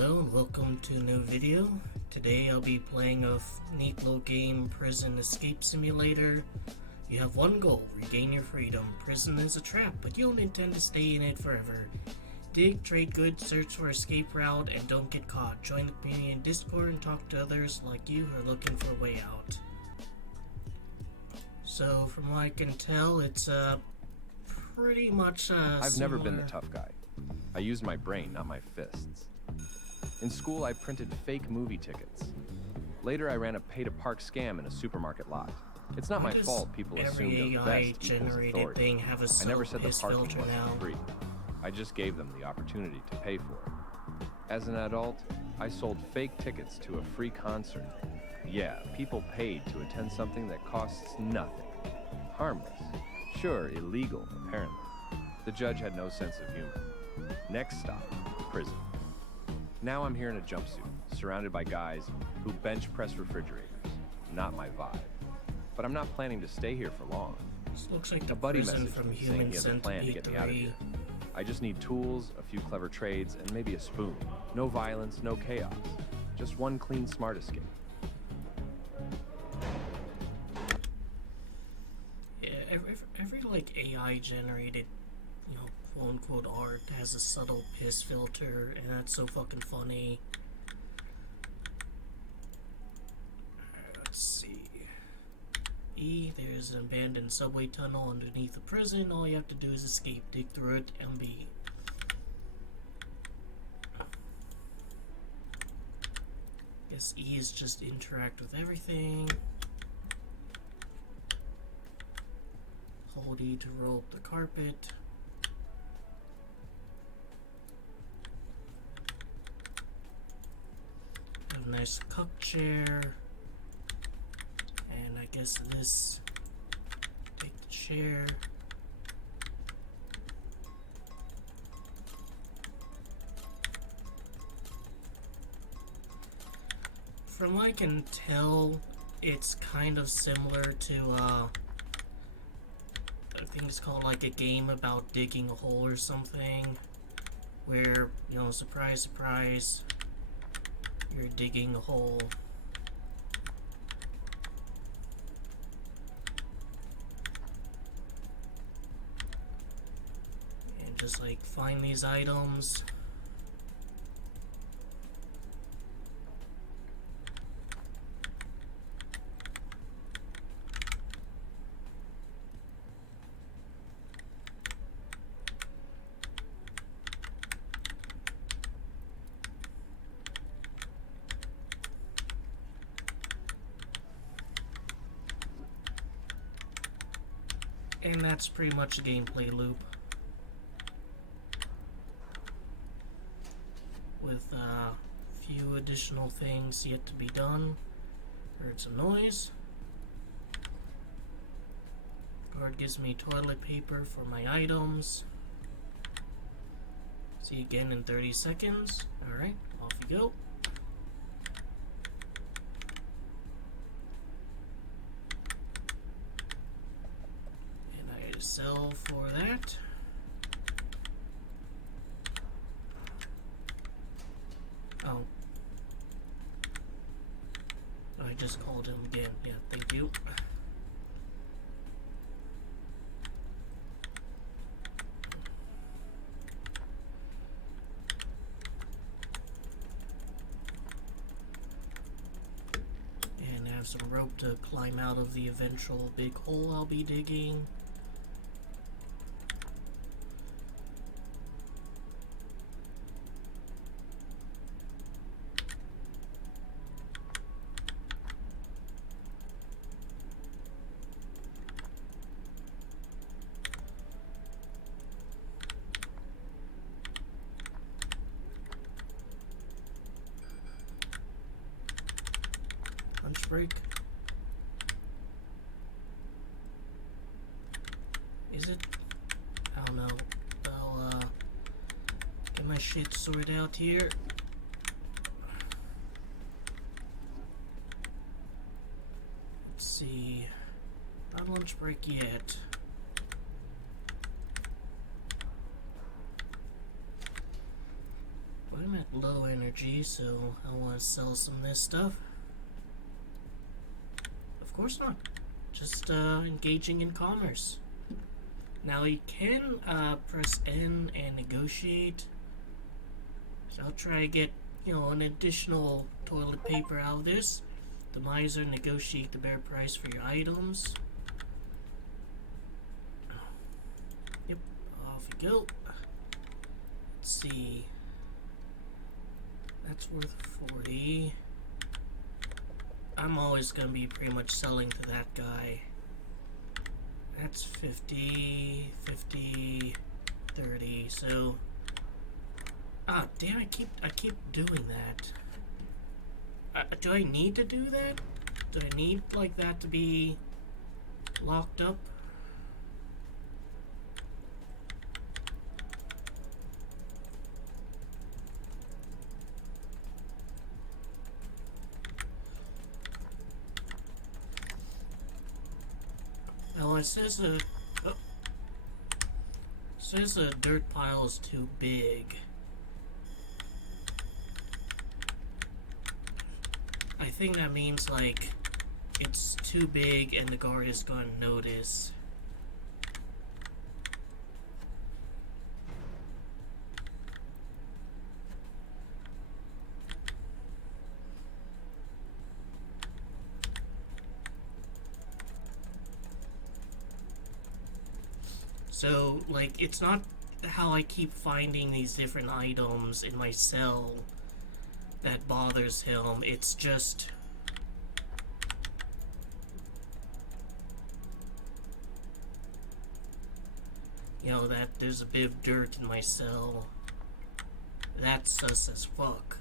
Hello and welcome to a new video. Today I'll be playing a neat little game, Prison Escape Simulator. You have one goal, regain your freedom. Prison is a trap, but you don't intend to stay in it forever. Dig, trade goods, search for escape route, and don't get caught. Join the community in Discord and talk to others like you who are looking for a way out. So from what I can tell, it's pretty much I've similar... never been the tough guy. I used my brain, not my fists. In school, I printed fake movie tickets. Later, I ran a pay-to-park scam in a supermarket lot. It's not my fault people assumed a vest equals authority. I never said the parking wasn't free. I just gave them the opportunity to pay for it. As an adult, I sold fake tickets to a free concert. Yeah, people paid to attend something that costs nothing. Harmless. Sure, illegal, apparently. The judge had no sense of humor. Next stop, prison. Now I'm here in a jumpsuit, surrounded by guys who bench press refrigerators. Not my vibe. But I'm not planning to stay here for long. This looks like the A buddy prison messaged from me saying Human he has a plan to Centipede get me out of 3. here. I just need tools, a few clever trades, and maybe a spoon. No violence, no chaos. Just one clean, smart escape. Yeah, every like AI generated, quote unquote art has a subtle piss filter, and that's so fucking funny. Alright, let's see. There's an abandoned subway tunnel underneath the prison. All you have to do is escape, dig through it, and B. Guess E is just interact with everything. Hold E to roll up the carpet. Have a nice cuck chair. And I guess this, take the chair. From what I can tell, it's kind of similar to, I think it's called like a game about digging a hole or something. Where, surprise, surprise, you're digging a hole. Just like find these items. And that's pretty much a gameplay loop. With a few additional things yet to be done. Heard some noise. Guard gives me toilet paper for my items. See you again in 30 seconds. Alright, off you go. And I sell for that. Oh. I just called him again. Yeah, thank you. And have some rope to climb out of the eventual big hole I'll be digging. Lunch break. Is it? I don't know. I'll get my shit sorted out here. Let's see. Not lunch break yet. I'm at low energy, so I want to sell some of this stuff. Of course not. Just engaging in commerce. Now you can press N and negotiate. So I'll try to get, an additional toilet paper out of this. The miser, negotiate the better price for your items. Yep, off you go. Let's see. That's worth 40. I'm always gonna be pretty much selling to that guy. That's 50, 50, 30, so... Ah, damn, I keep doing that. Do I need to do that? Do I need, like, that to be locked up? Oh, it says a dirt pile is too big. I think that means, like, it's too big and the guard is gonna notice. So, like, it's not how I keep finding these different items in my cell that bothers him. It's just... that there's a bit of dirt in my cell. That's sus as fuck.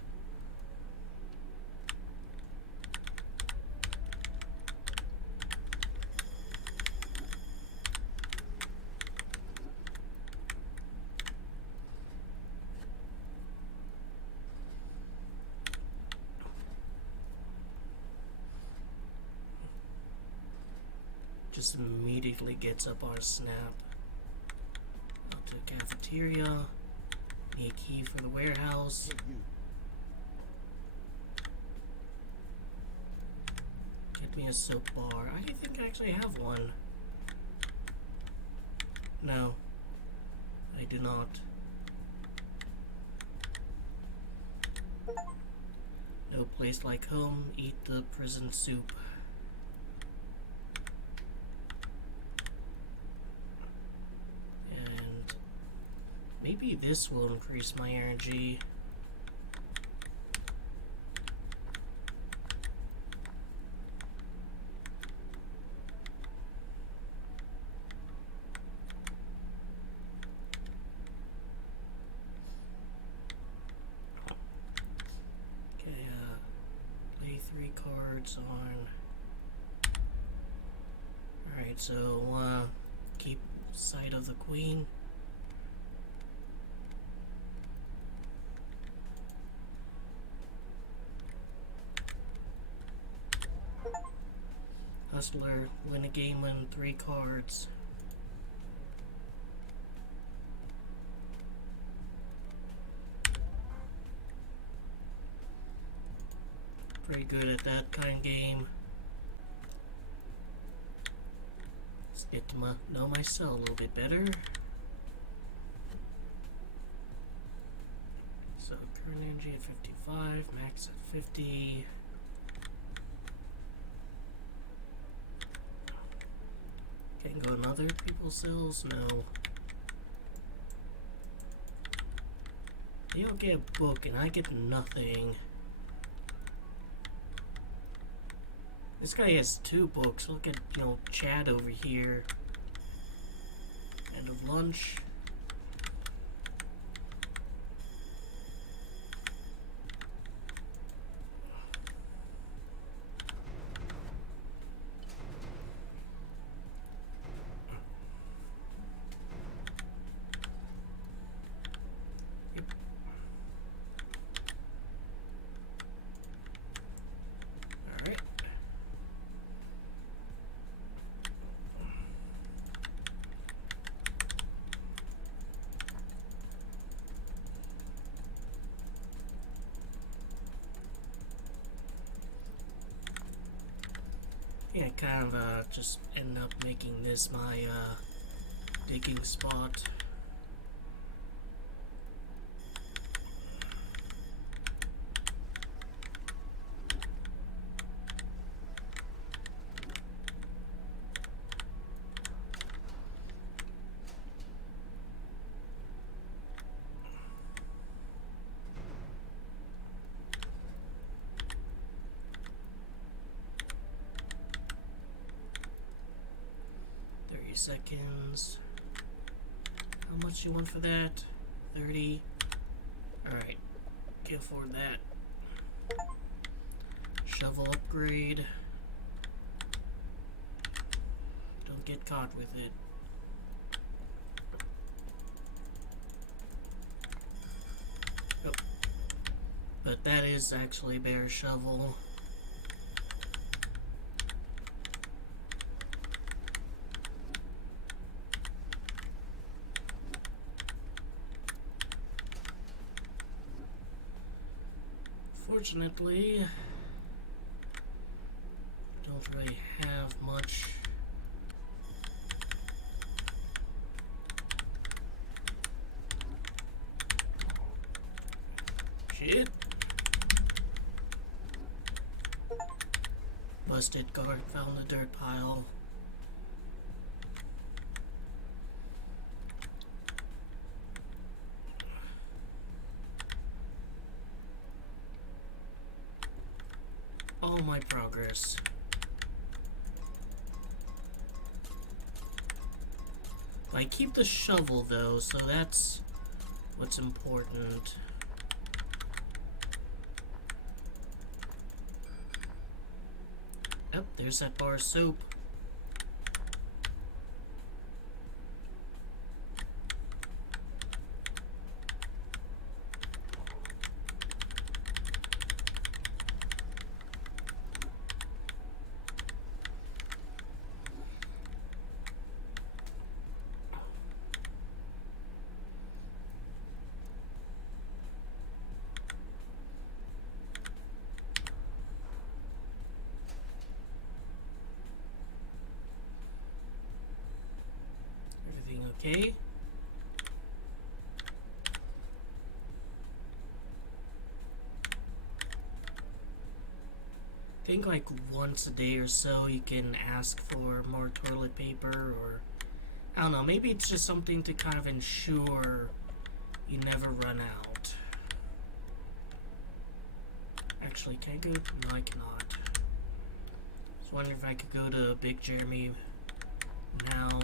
Just immediately gets up our snap. Out to the cafeteria. Need a key for the warehouse. Get me a soap bar. I think I actually have one. No, I do not. No place like home. Eat the prison soup. Maybe this will increase my energy. Okay, lay 3 cards on. Alright, so keep sight of the queen. Hustler, win a game in 3 cards. Pretty good at that kind of game. Let's get to know my cell a little bit better. So current energy at 55, max at 50. Can go in other people's cells? No. You'll get a book and I get nothing. This guy has 2 books. Look at, Chad over here. End of lunch. Yeah, kind of just end up making this my digging spot. Seconds. How much you want for that? 30. Alright. Can't afford that. Shovel upgrade. Don't get caught with it. Oh. But that is actually a bear shovel. Fortunately, don't really have much. Shit. Busted guard found the dirt pile. All my progress. I keep the shovel though, so that's what's important. Yep, there's that bar of soap. Okay. I think like once a day or so you can ask for more toilet paper, or I don't know, maybe it's just something to kind of ensure you never run out. Actually, can I go? No, I cannot. I was wondering if I could go to Big Jeremy now.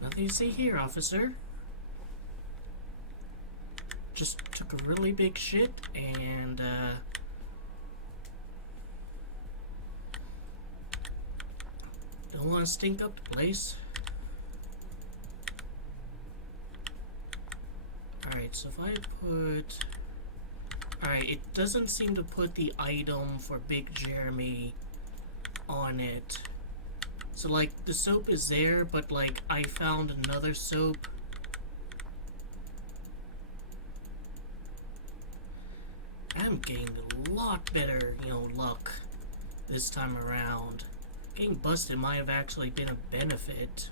Nothing to see here, officer. Just took a really big shit and don't want to stink up the place. Alright, so if I put... Alright, it doesn't seem to put the item for Big Jeremy on it. So, like, the soap is there, but, like, I found another soap. I'm getting a lot better, you know, luck this time around. Getting busted might have actually been a benefit.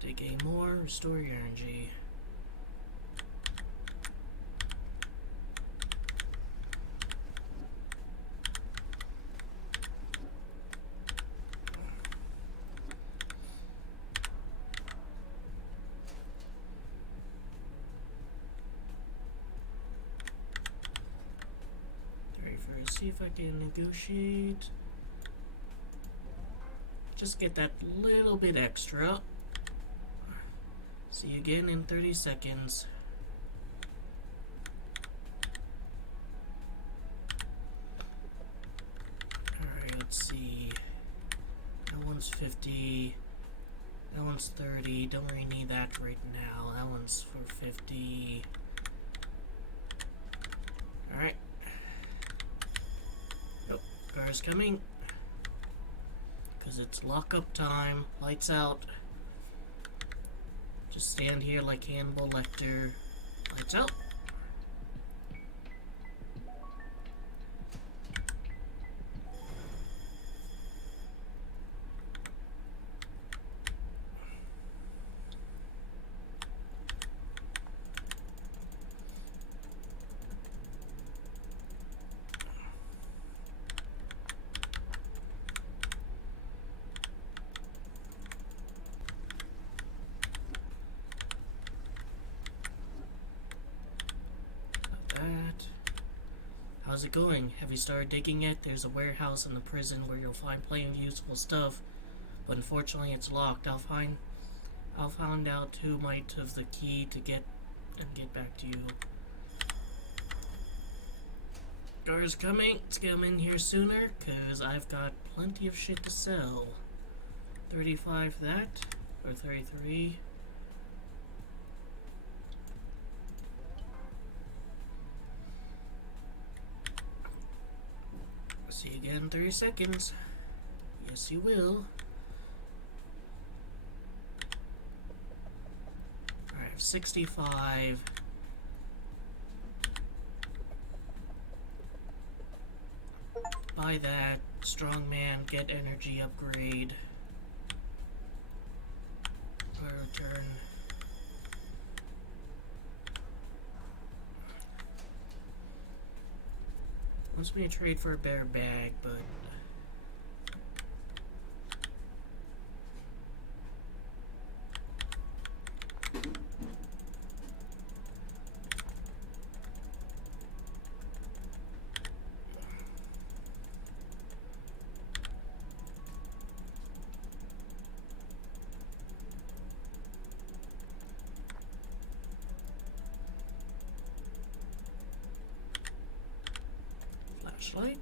Dig more, restore your energy. See if I can negotiate. Just get that little bit extra. See you again in 30 seconds. 50. That one's 30. Don't really need that right now. That one's for 50. Alright. Nope. Car's coming. Because it's lock-up time. Lights out. Just stand here like Hannibal Lecter. Lights out. How's it going? Have you started digging yet? There's a warehouse in the prison where you'll find plenty of useful stuff, but unfortunately it's locked. I'll find out who might have the key to get back to you. Car's coming. Let's get him in here sooner, cause I've got plenty of shit to sell. 35 for that, or 33. See you again in 30 seconds. Yes, you will. Alright, 65. Buy that. Strongman, get energy upgrade. Return. Wants me to trade for a better bag, but flashlight.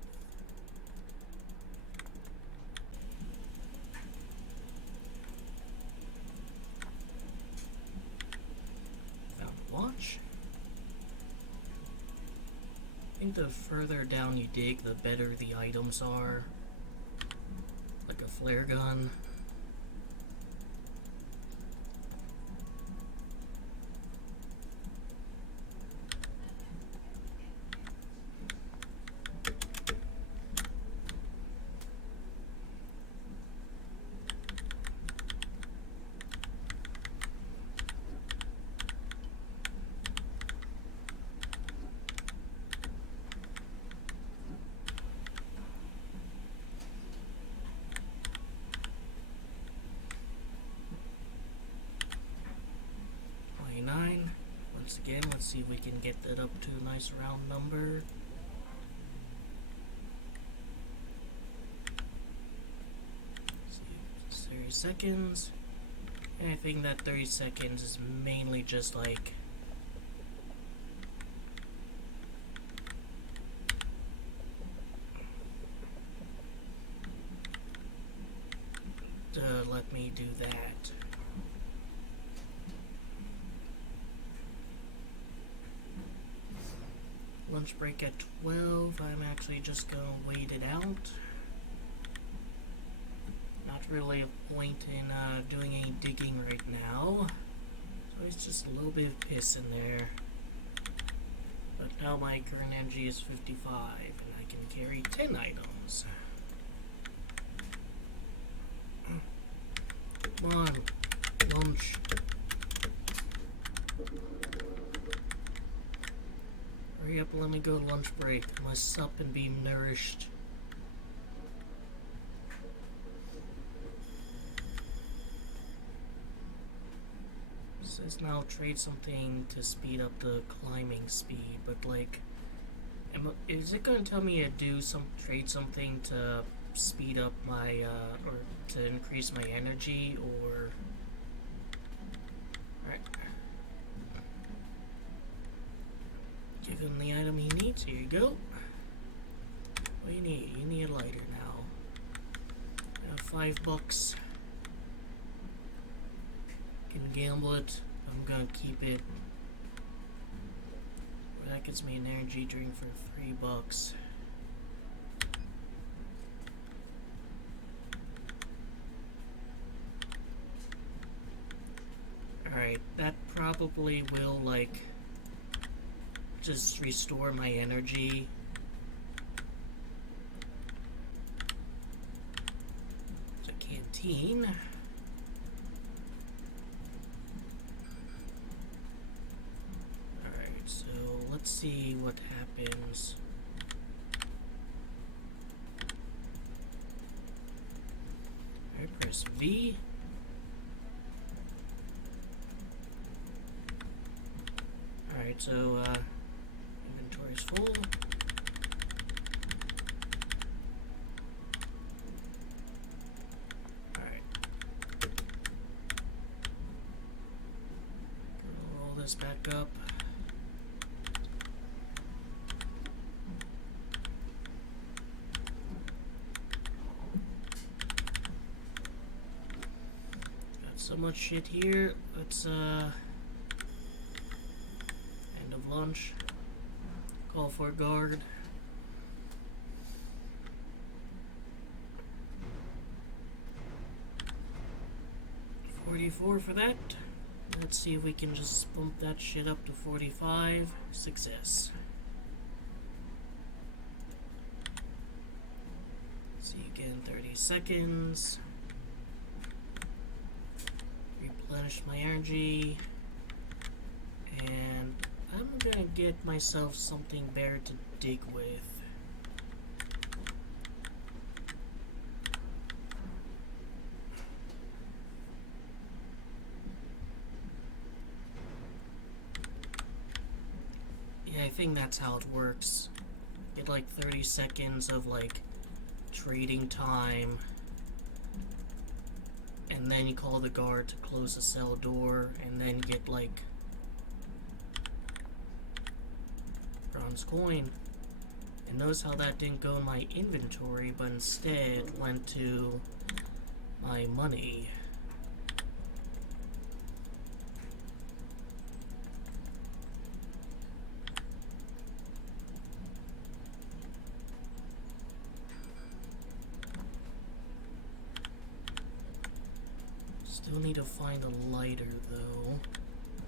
Found a watch. I think the further down you dig, the better the items are. Like a flare gun. Once again, let's see if we can get that up to a nice round number. Let's see, 30 seconds. And I think that 30 seconds is mainly just like to let me do that. Lunch break at 12. I'm actually just gonna wait it out. Not really a point in doing any digging right now. So it's just a little bit of piss in there. But now my current energy is 55 and I can carry 10 items. Come on, lunch. Hurry up and let me go to lunch break. I must sup and be nourished. It says now trade something to speed up the climbing speed, but like, is it going to tell me to trade something to speed up my, or to increase my energy, or... Alright. Give him the item he needs. Here you go. What do you need? You need a lighter now. $5. can gamble it. I'm gonna keep it. That gets me an energy drink for $3. Alright, that probably will, like, just restore my energy. It's a canteen. Alright, so let's see what happens. Alright, press V. Alright, so, inventory's full. Alright. Roll this back up. Got so much shit here. Let's, lunch. Call for a guard. $44 for that. Let's see if we can just bump that shit up to 45. Success. See again, 30 seconds. Replenish my energy. And I'm gonna get myself something better to dig with. Yeah, I think that's how it works. Get like 30 seconds of like trading time, and then you call the guard to close the cell door, and then get like bronze coin. And notice how that didn't go in my inventory, but instead went to my money. Still need to find a lighter though.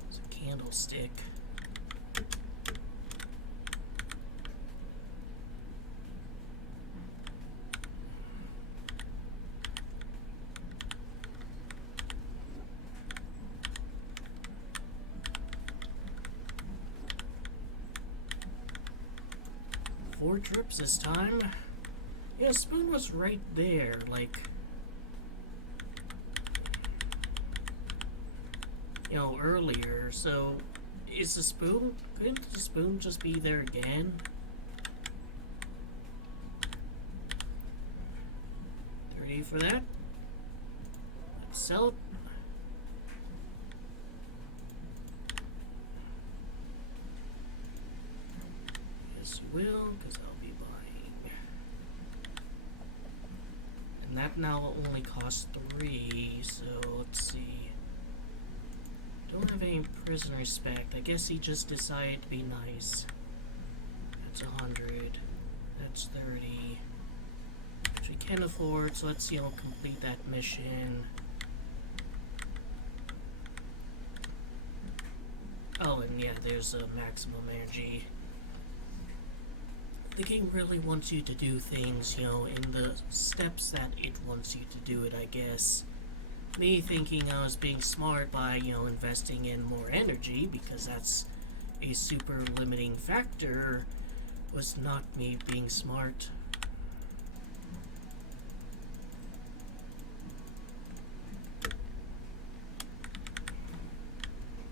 It's a candlestick. Four trips this time. Yeah, spoon was right there, like, you know, earlier. So, is the spoon? Couldn't the spoon just be there again? $30 for that. Let's sell it. Yes, you will, because I'll be buying. And that now will only cost 3, so let's see. Don't have any prison respect. I guess he just decided to be nice. That's 100. That's 30. Which we can afford, so let's, you know, complete that mission. Oh, and yeah, there's a maximum energy. The game really wants you to do things, you know, in the steps that it wants you to do it, I guess. Me thinking I was being smart by, you know, investing in more energy, because that's a super limiting factor, was not me being smart.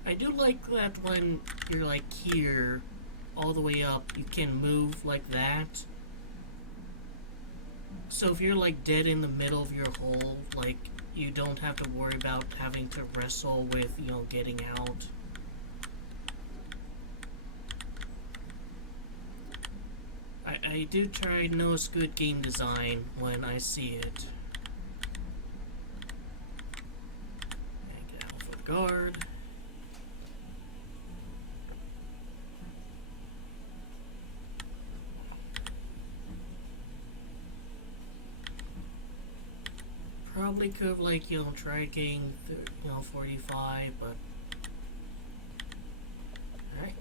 I do like that when you're like here, all the way up, you can move like that. So if you're like dead in the middle of your hole, like, you don't have to worry about having to wrestle with, you know, getting out. I do try to notice good game design when I see it. And get Alpha guard. Probably could have, like, you know, tried getting, 45, but... Alright.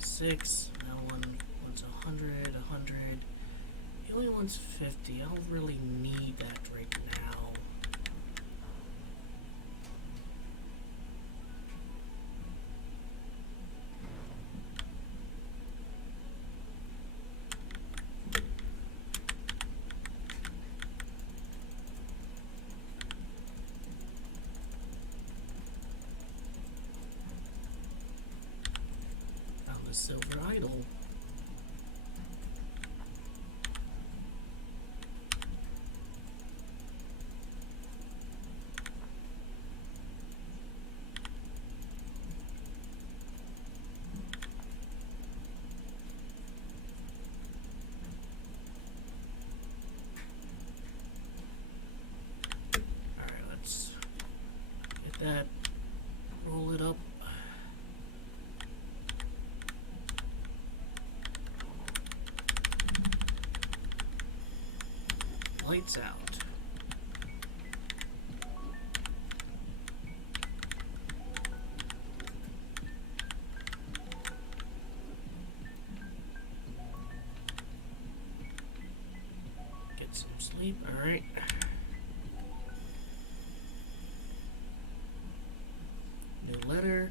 6. That one wants 100, 100. He only wants 50. I don't really need that right now. Silver idol. Alright, let's get that, roll it up. Lights out. Get some sleep. All right. New letter.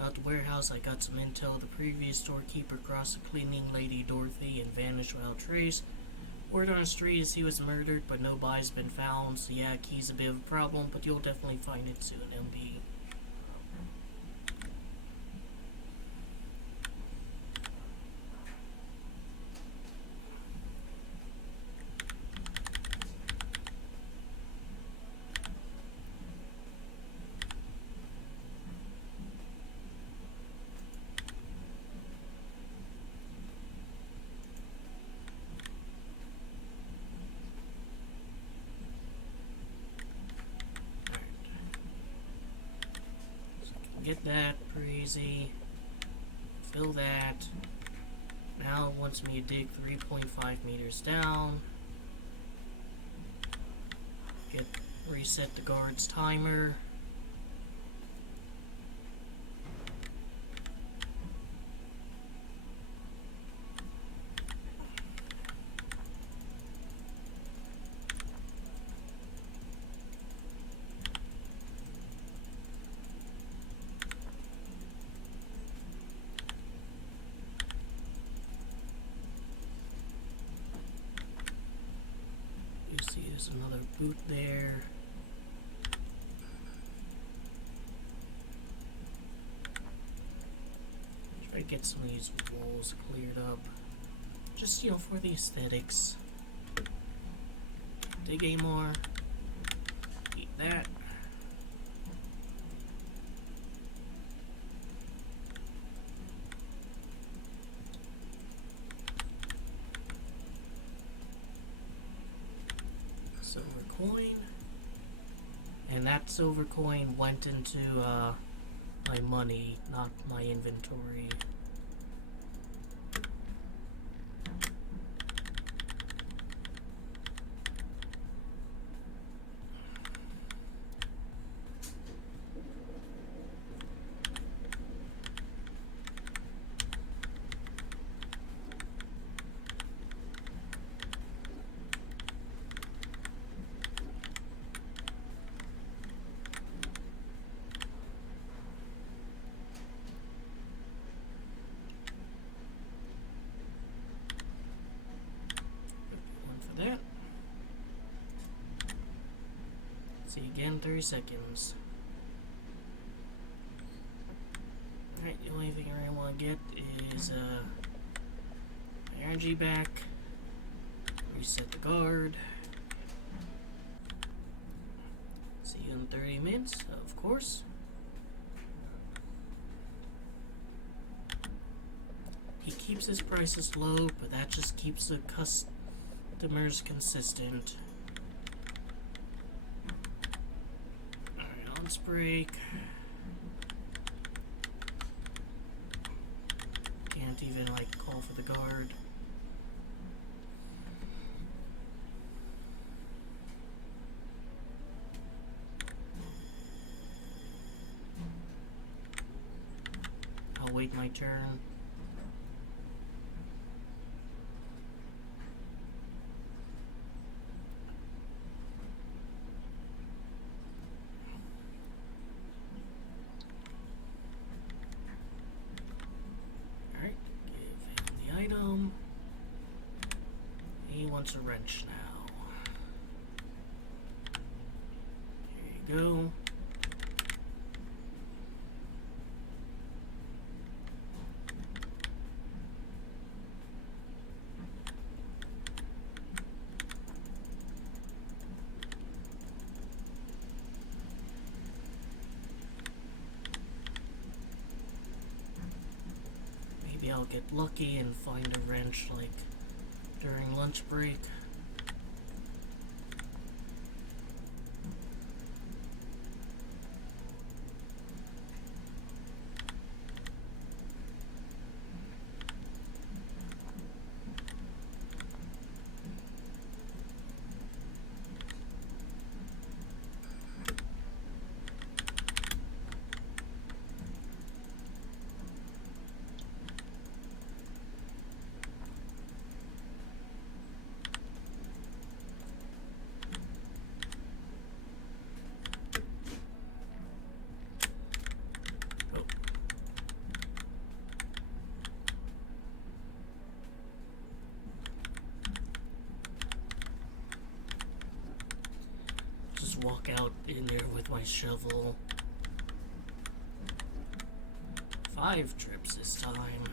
Out the warehouse, I got some intel. The previous storekeeper crossed the cleaning lady Dorothy and vanished without trace. Word on the street is he was murdered, but no body's been found, so yeah, key's a bit of a problem, but you'll definitely find it soon, MB. Get that, pretty easy. Fill that. Now it wants me to dig 3.5 meters down. Reset the guard's timer. There's another boot there. Try to get some of these walls cleared up. Just, you know, for the aesthetics. Dig a more. Eat that. Silver coin, and that silver coin went into my money, not my inventory. That. See again, 30 seconds. Alright, the only thing I really want to get is my energy back. Reset the guard. See you in 30 minutes, of course. He keeps his prices low, but that just keeps the customers consistent. Alright, Lunch break. Can't even like call for the guard. I'll wait my turn. Alright, give him the item. He wants a wrench now. Here you go. Maybe I'll get lucky and find a wrench like during lunch break. Walk out in there with my shovel. 5 trips this time.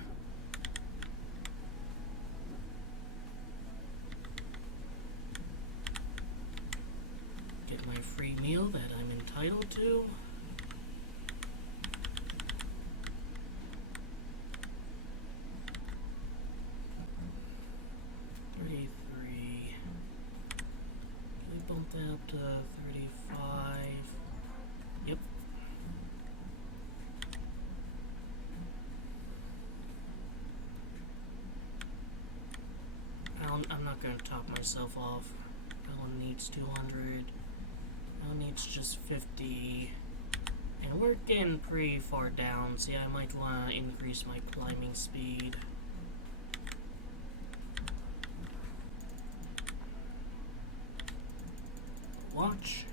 Get my free meal that I'm entitled to. Bump that up to 35. Yep. I'm not gonna top myself off. That one needs 200. That one needs just 50. And we're getting pretty far down, so yeah, I might want to increase my climbing speed. Watch.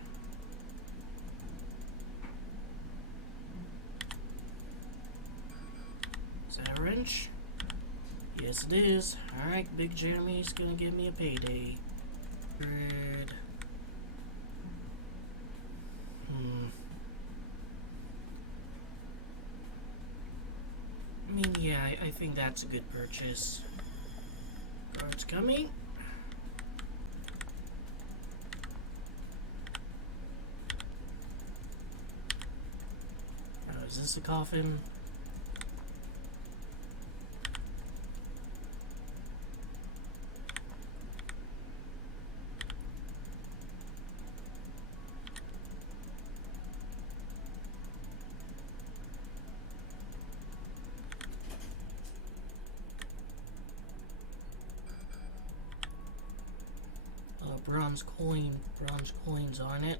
Is that a wrench? Yes, it is. Alright, Big Jeremy's gonna give me a payday. Good. I mean, yeah, I think that's a good purchase. Guards coming. Is this a coffin? Bronze coins on it.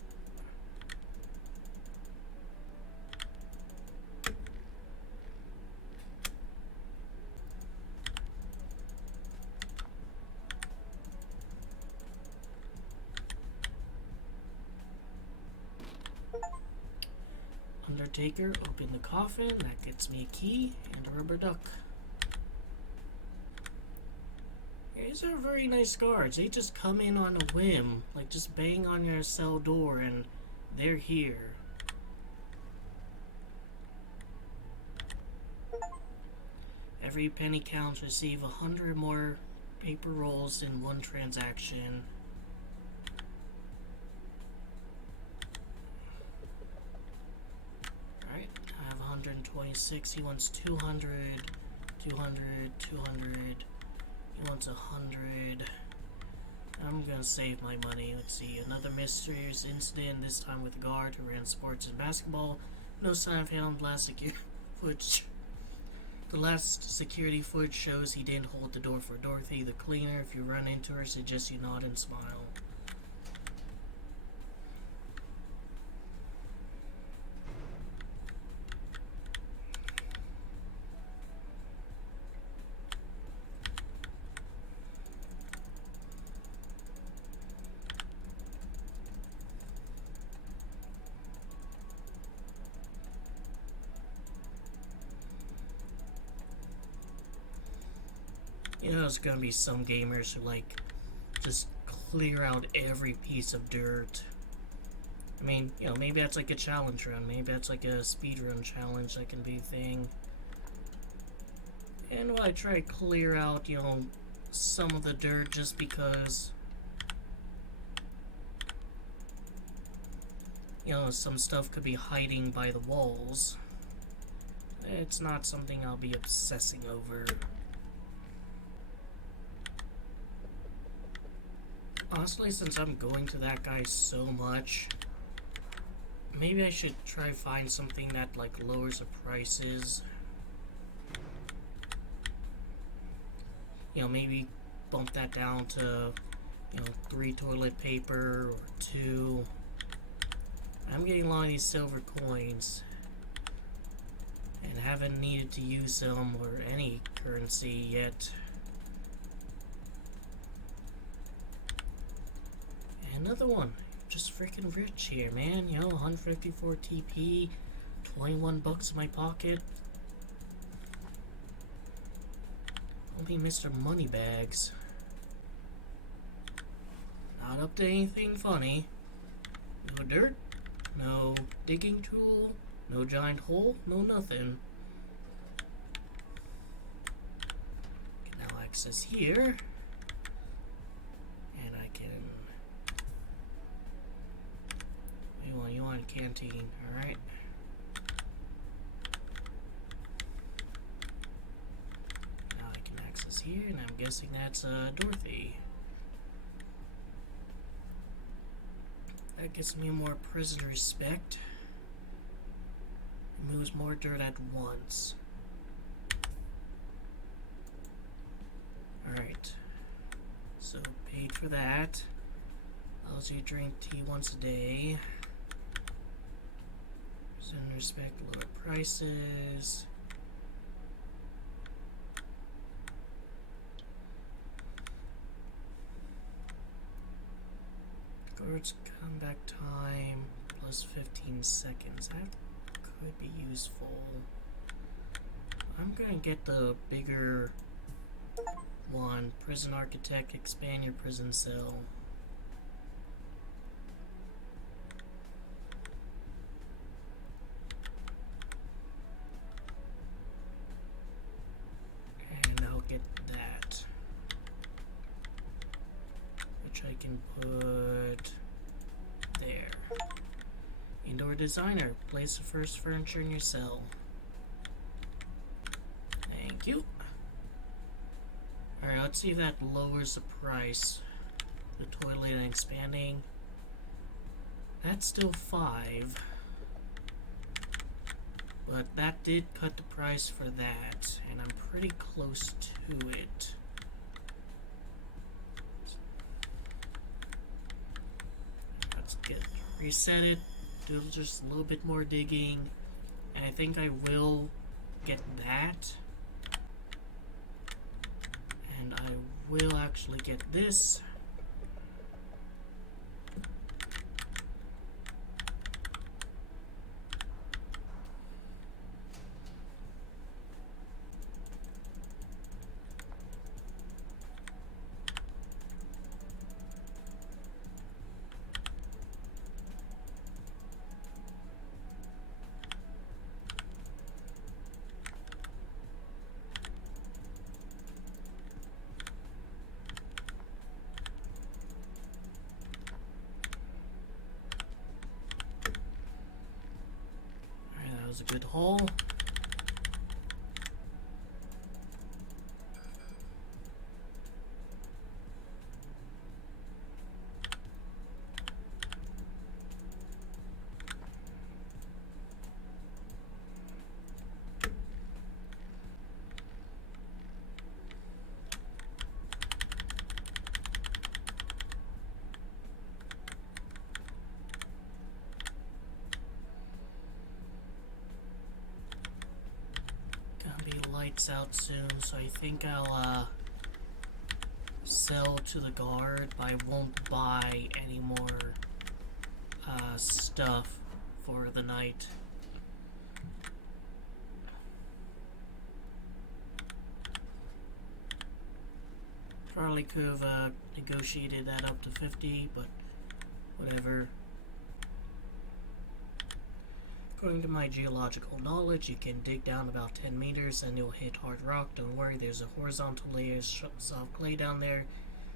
Undertaker, open the coffin. That gets me a key and a rubber duck. These are very nice guards. They just come in on a whim, like just bang on your cell door and they're here. Every penny counts. Receive 100 more paper rolls in one transaction. Alright, I have 126. He wants 200, 200, 200. He wants 100. I'm gonna save my money. Let's see, another mysterious incident, this time with a guard who ran sports and basketball. No sign of him. Last security footage. The last security footage shows he didn't hold the door for Dorothy, the cleaner. If you run into her, suggest you nod and smile. You know, there's gonna be some gamers who like just clear out every piece of dirt. I mean, you know, maybe that's like a challenge run. Maybe that's like a speedrun challenge that can be a thing. And I try to clear out, you know, some of the dirt just because, you know, some stuff could be hiding by the walls. It's not something I'll be obsessing over. Honestly, since I'm going to that guy so much, maybe I should try to find something that like lowers the prices. You know, maybe bump that down to, you know, 3 toilet paper or 2. I'm getting a lot of these silver coins and haven't needed to use them or any currency yet. Another one. Just freaking rich here, man. You know, 154 TP, 21 bucks in my pocket. I'll be Mr. Moneybags. Not up to anything funny. No dirt, no digging tool, no giant hole, no nothing. Can now access here. You want a canteen, alright? Now I can access here, and I'm guessing that's Dorothy. That gets me more prison respect. It moves more dirt at once. Alright. So, paid for that. Allows you to drink tea once a day. And respect lower prices. Guards comeback time plus 15 seconds. That could be useful. I'm gonna get the bigger one. Prison architect, expand your prison cell. Get that, which I can put there. Indoor designer, place the first furniture in your cell. Thank you. Alright, let's see if that lowers the price. The toilet and expanding. That's still 5. But that did cut the price for that, and I'm pretty close to it. Let's reset it, do just a little bit more digging, and I think I will get that. And I will actually get this. Was a good haul. sticks out soon, so I think I'll sell to the guard, but I won't buy any more stuff for the night. Probably could have negotiated that up to 50, but whatever. According to my geological knowledge, you can dig down about 10 meters and you'll hit hard rock. Don't worry, there's a horizontal layer of soft clay down there.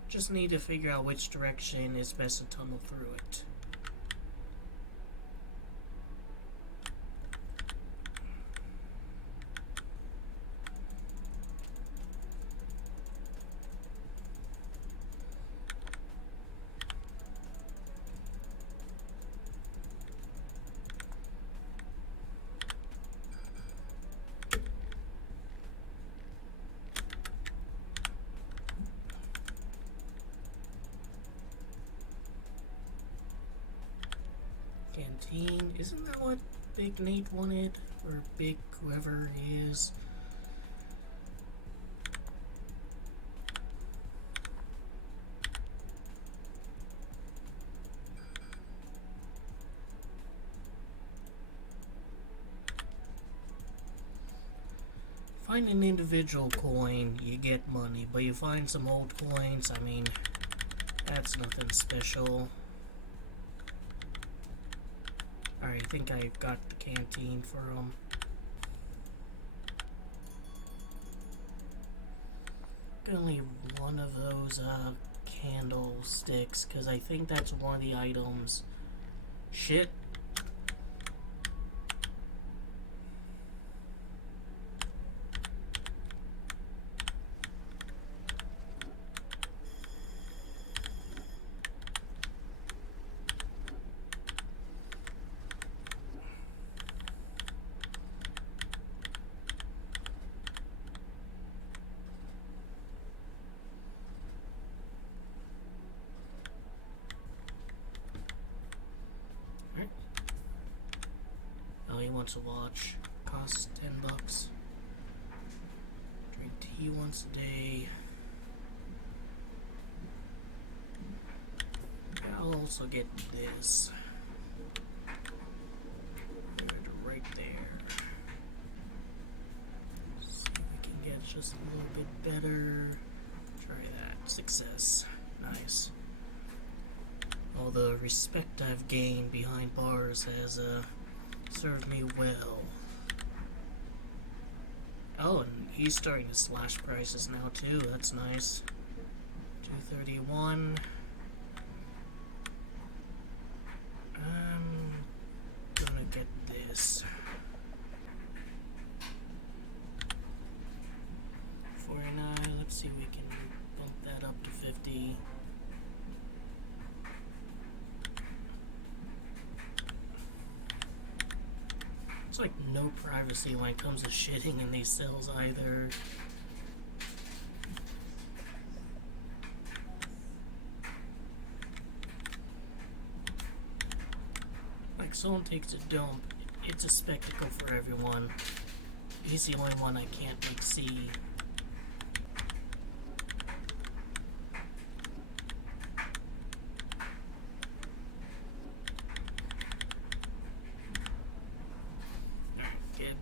Just need to figure out which direction is best to tunnel through it. Canteen, isn't that what Big Nate wanted? Or Big whoever he is? Find an individual coin, you get money, but you find some old coins, I mean, that's nothing special. Alright, I think I got the canteen for him. Gonna leave one of those candlesticks, because I think that's one of the items. Shit. He wants a watch. Costs $10. Drink tea once a day. I'll also get this. Right there. See if we can get just a little bit better. Try that. Success. Nice. All the respect I've gained behind bars has served me well. Oh, and he's starting to slash prices now too. That's nice. $2.31. I'm gonna get this. $49. Let's see if we can bump that up to 50. It's like no privacy when it comes to shitting in these cells either. Like someone takes a dump, it's a spectacle for everyone. He's the only one I can't like see.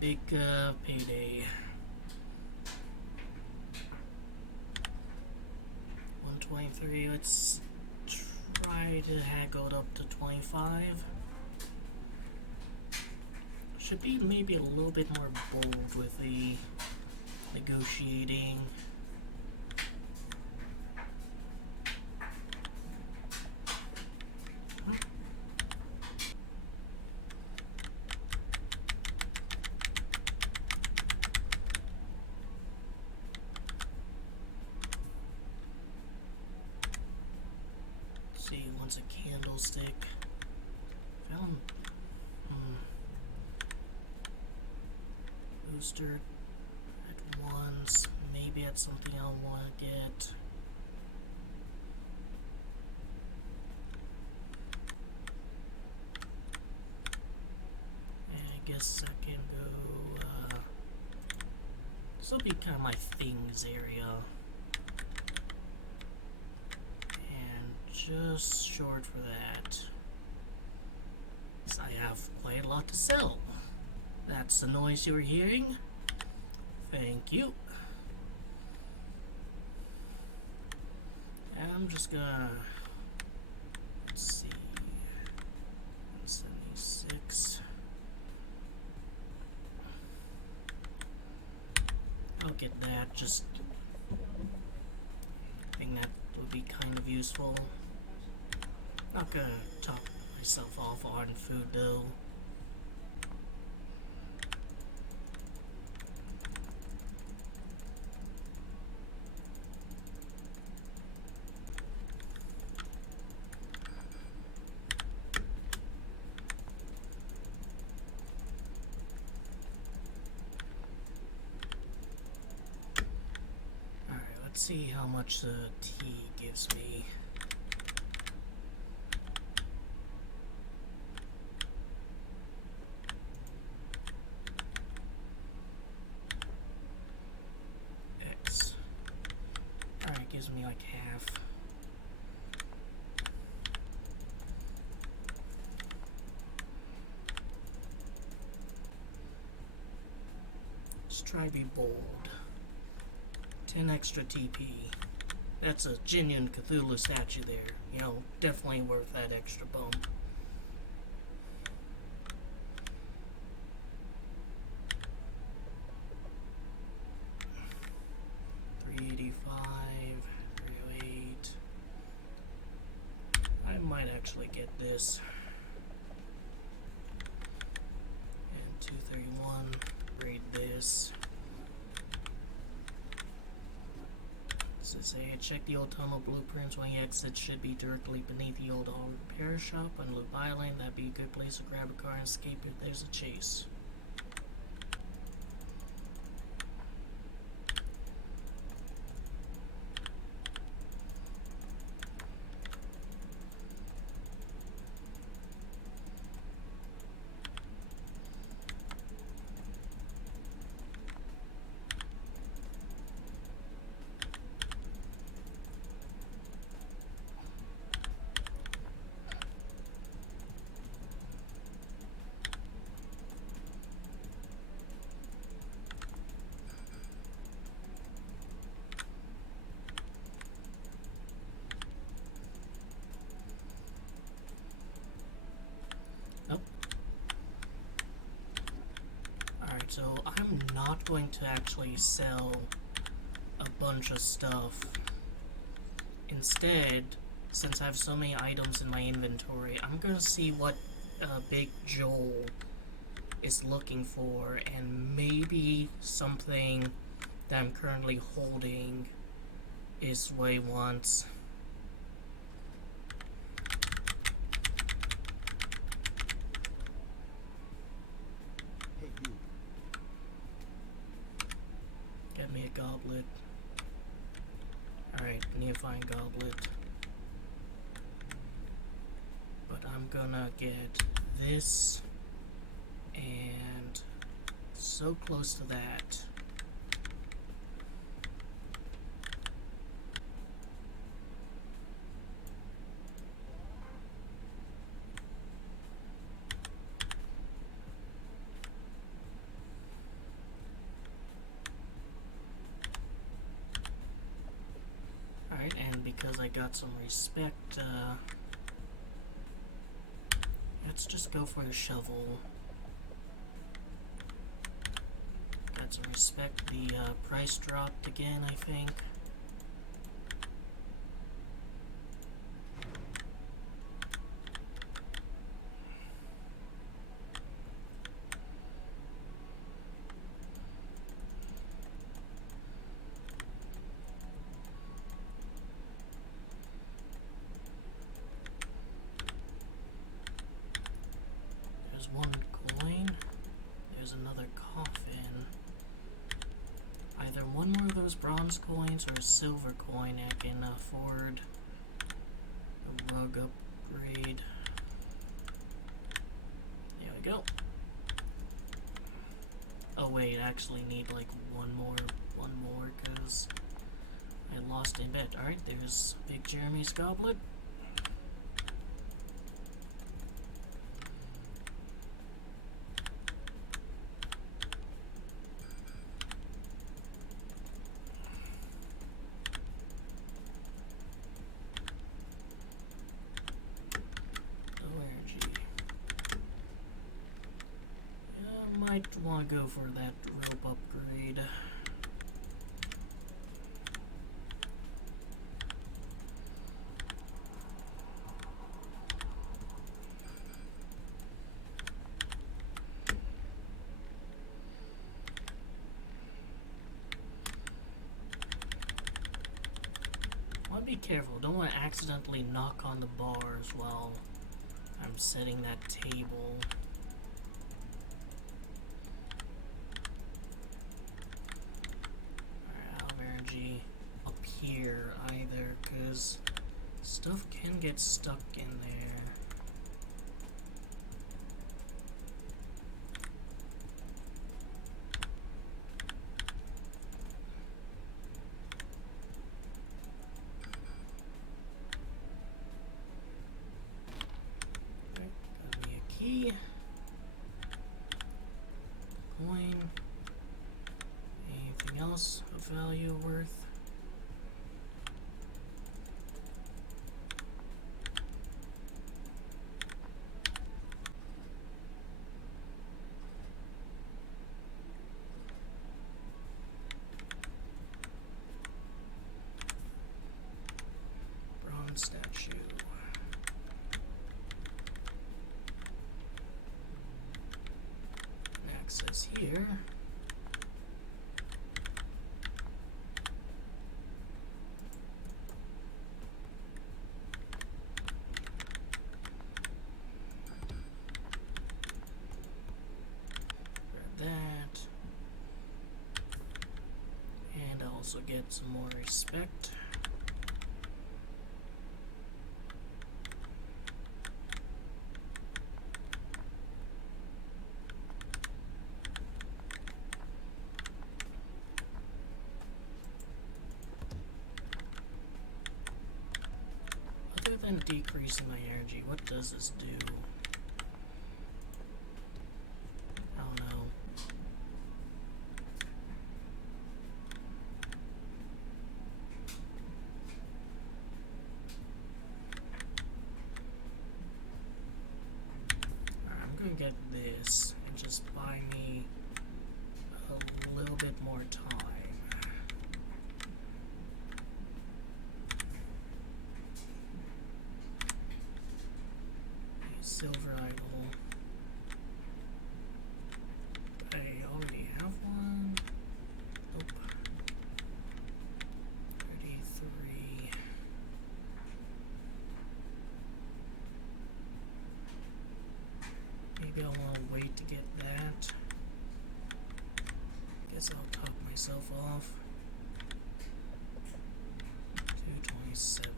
Big payday. 123. Let's try to haggle it up to 25. Should be maybe a little bit more bold with the negotiating. See, wants a candlestick. Found booster at once. Maybe that's something I'll want to get. And I guess I can go This will be kind of my things area. And just short for that, I have quite a lot to sell. That's the noise you're hearing. Thank you. And I'm just gonna, let's see, 176. I'll get that, just I think that would be kind of useful. Not gonna talk myself off on food though. Let's see how much the tea gives me. X. Alright, gives me like half. Let's try to be bold. 10 extra TP. That's a genuine Cthulhu statue there. You know, definitely worth that extra bump. $385, $308. I might actually get this. And 231. Raid this. Say, check the old tunnel blueprints. When you exit, should be directly beneath the old auto repair shop on Loop Island. That'd be a good place to grab a car and escape if there's a chase. So I'm not going to actually sell a bunch of stuff. Instead, since I have so many items in my inventory, I'm going to see what Big Joel is looking for, and maybe something that I'm currently holding is what he wants. Goblet. Alright, need to find goblet. But I'm gonna get this and so close to that. Because I got some respect, let's just go for a shovel. Got some respect. The price dropped again, I think. One coin. There's another coffin. Either one more of those bronze coins or a silver coin. I can afford a rug upgrade. There we go. Oh wait, I actually need like one more, because I lost a bet. Alright, there's Big Jeremy's goblet. Might want to go for that rope upgrade. Want to be careful. Don't want to accidentally knock on the bars while I'm setting that table. Up here either, because stuff can get stuck in there. Okay, got me a key, coin, anything else of value worth? Statue. Access here. Grab that. And I'll also get some more respect. Other than decreasing my energy, what does this do? I don't know. Alright, I'm gonna get this and just buy me a little bit more time. Silver idol. I already have one. Nope. 33. Maybe I'll want to wait to get that. Guess I'll top myself off. 227.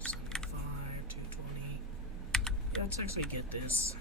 275, 220. Yeah, let's actually get this.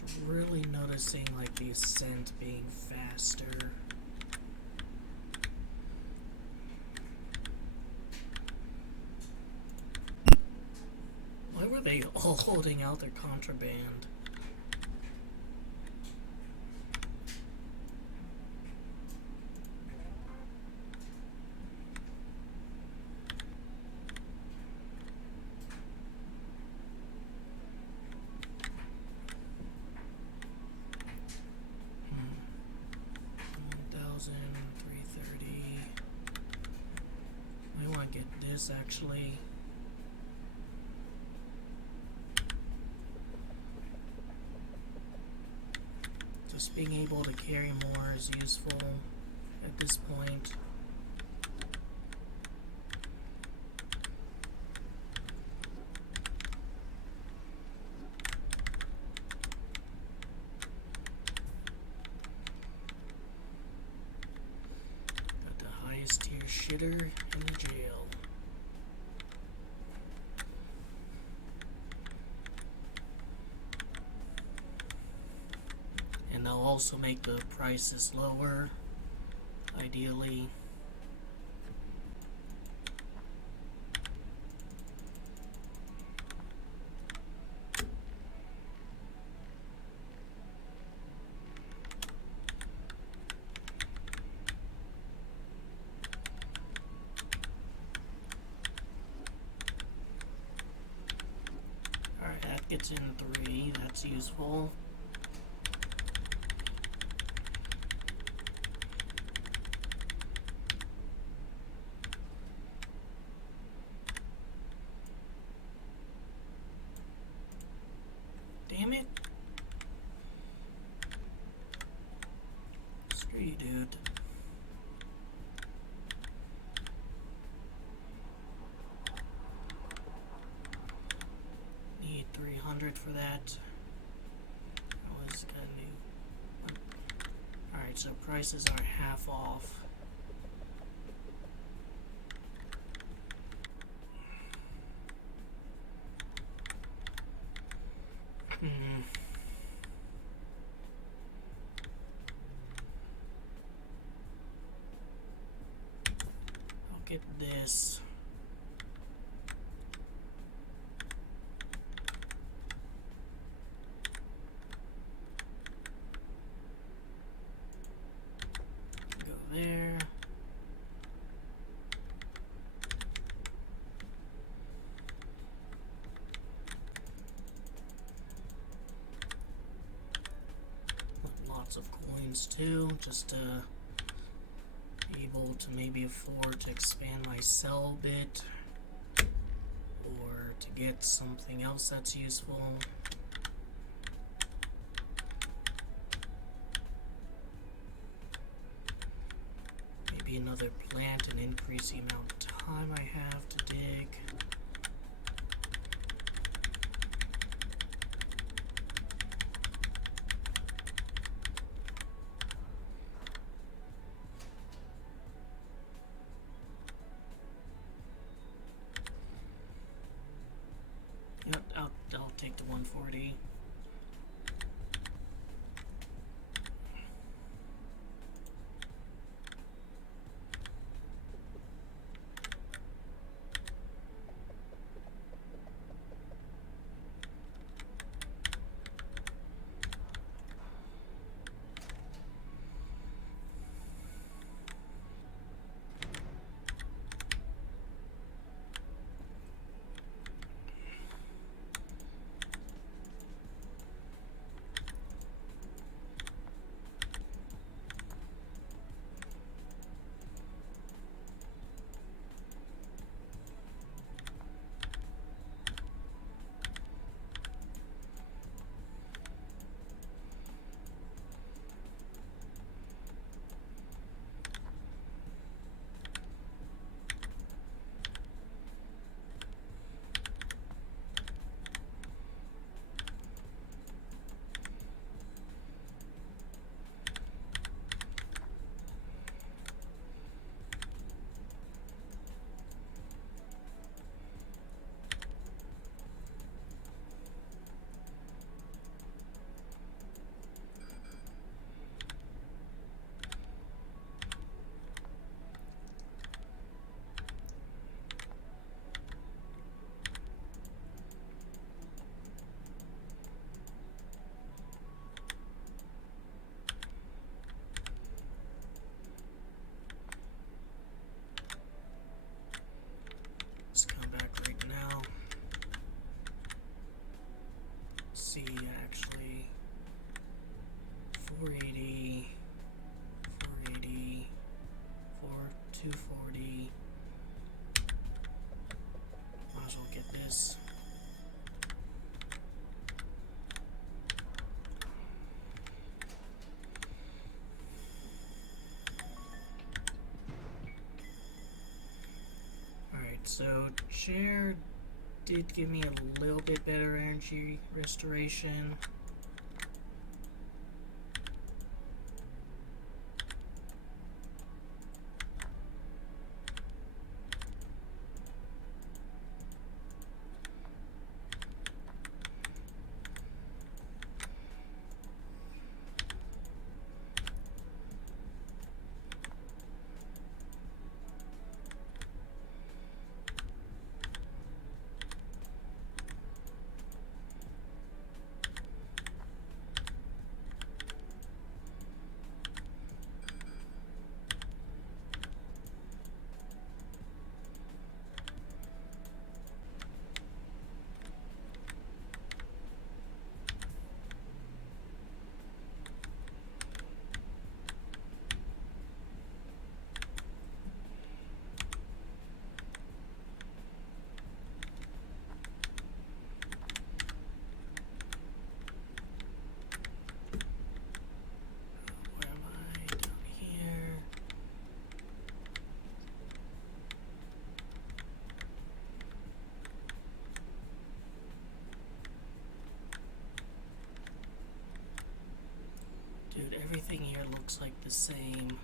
not really noticing like the ascent being faster. Why were they all holding out their contraband? Actually, just being able to carry more is useful at this point. Got the highest tier shitter in the jail. And they'll also make the prices lower, ideally. Alright, that gets in 3, that's useful. Damn it. Screw you, dude. Need 300 for that. I was gonna do. Alright, so prices are half off. I'll get this. Go there. Lots of coins too, just to be able to maybe afford to expand my cell a bit, or to get something else that's useful. Maybe another plant and increase the amount of time I have to dig. Yep, I'll take the 140. 480, 480, 240. Might as well get this. Alright, so chair did give me a little bit better energy restoration. Dude, everything here looks like the same.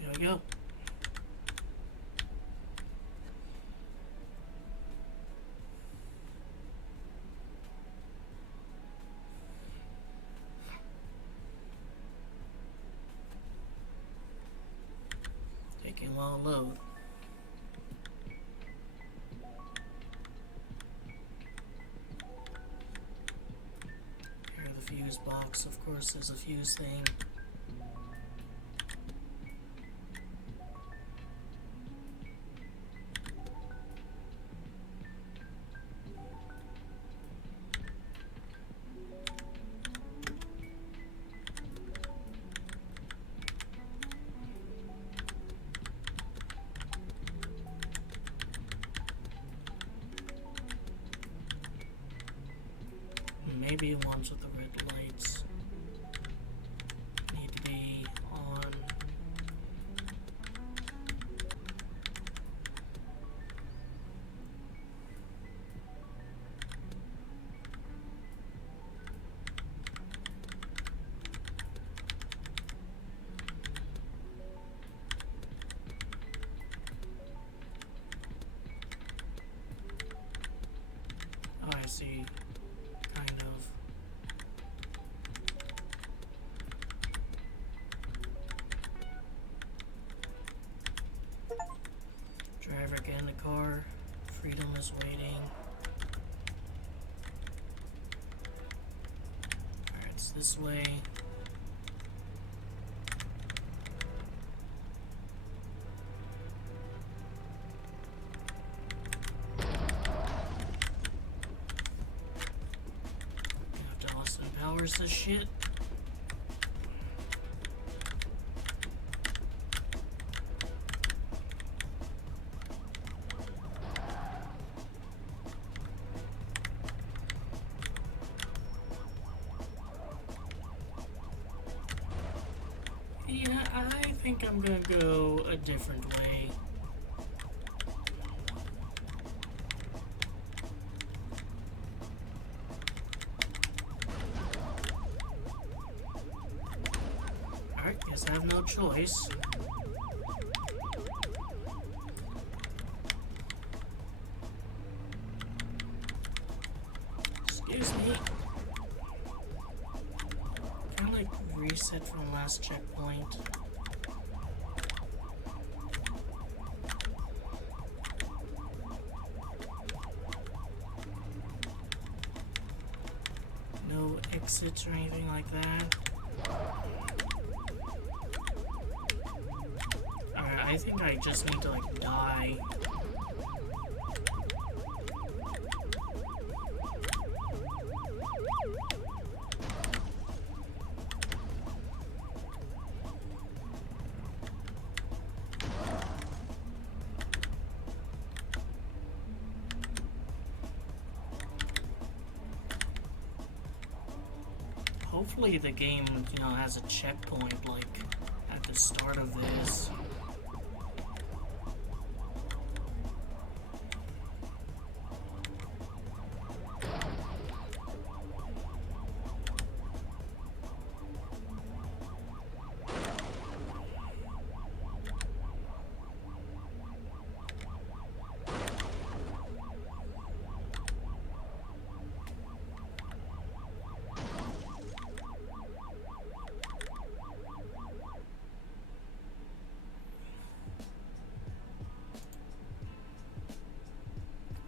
There we go. Taking a while to load. Here the fuse box, of course, there's a fuse thing. Maybe ones with the red lights need to be on. Oh, I see. Kind of. Driver, get in the car. Freedom is waiting. Alright, it's this way. Have to Austin Powers this shit. Yeah, I think I'm gonna go a different way. Alright, guess I have no choice. exit from last checkpoint. No exits or anything like that. Alright, I think I just need to like die. Hopefully the game, has a checkpoint, like, at the start of this.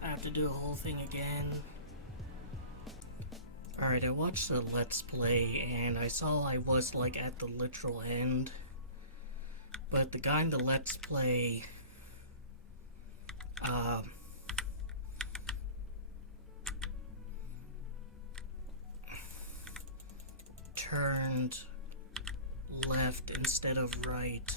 I have to do the whole thing again. Alright, I watched the Let's Play and I saw I was like at the literal end. But the guy in the Let's Play turned left instead of right.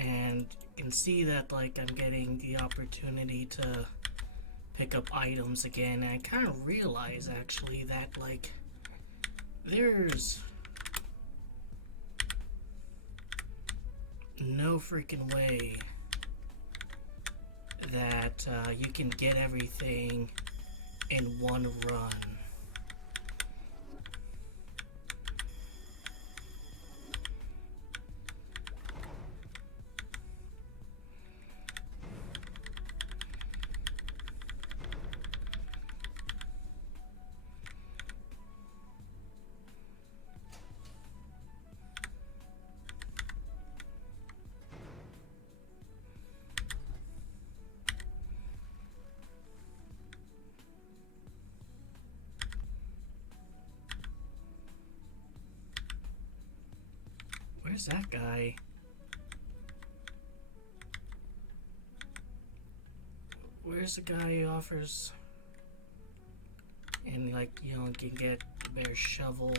And you can see that like I'm getting the opportunity to pick up items again, and I kind of realize actually that like there's no freaking way that you can get everything in one run. Where's that guy? Where's the guy who offers and like, can get a better shovel?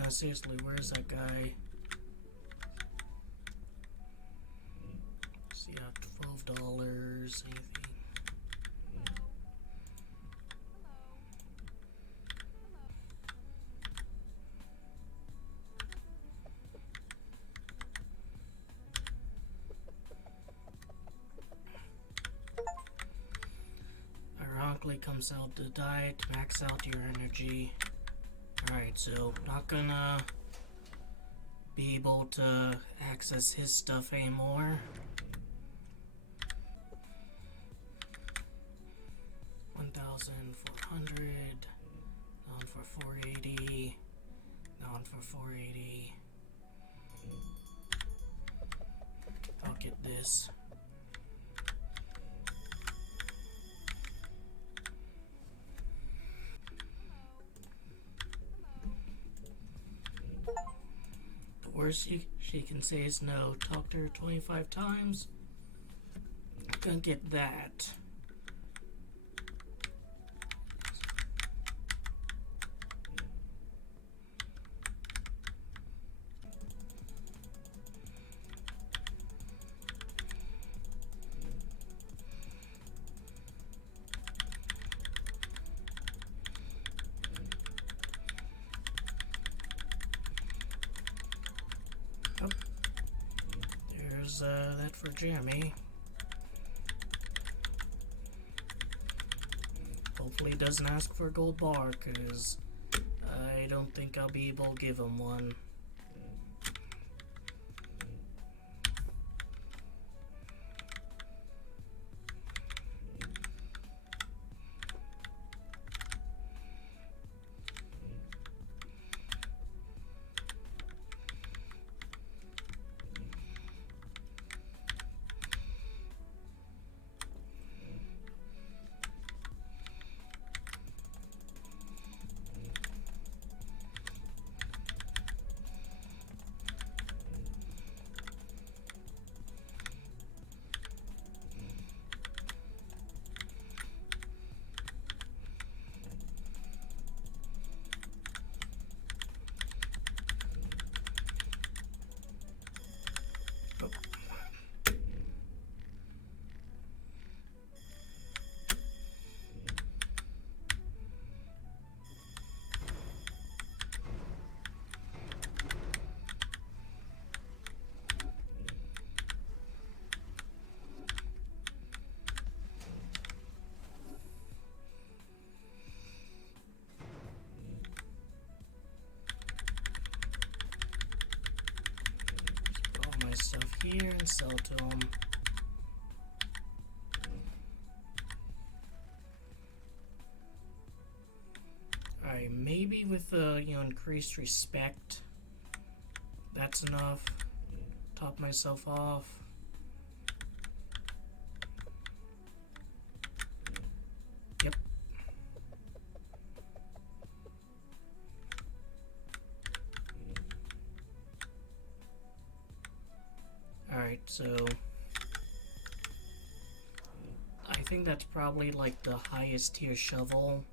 No, seriously, where's that guy? See, $12, anything. Ironically comes out to die to max out your energy. Alright, so not gonna be able to access his stuff anymore. 1,400, down for 480, down for 480. I'll get this. The worst she can say is no. Talk to her 25 times. Gonna get that. Oh, there's that for Jeremy. hopefully he doesn't ask for a gold bar, because I don't think I'll be able to give him one. My stuff here and sell to him. Alright, maybe with increased respect, that's enough. Top myself off. Yep. Alright, so I think that's probably like the highest tier shovel.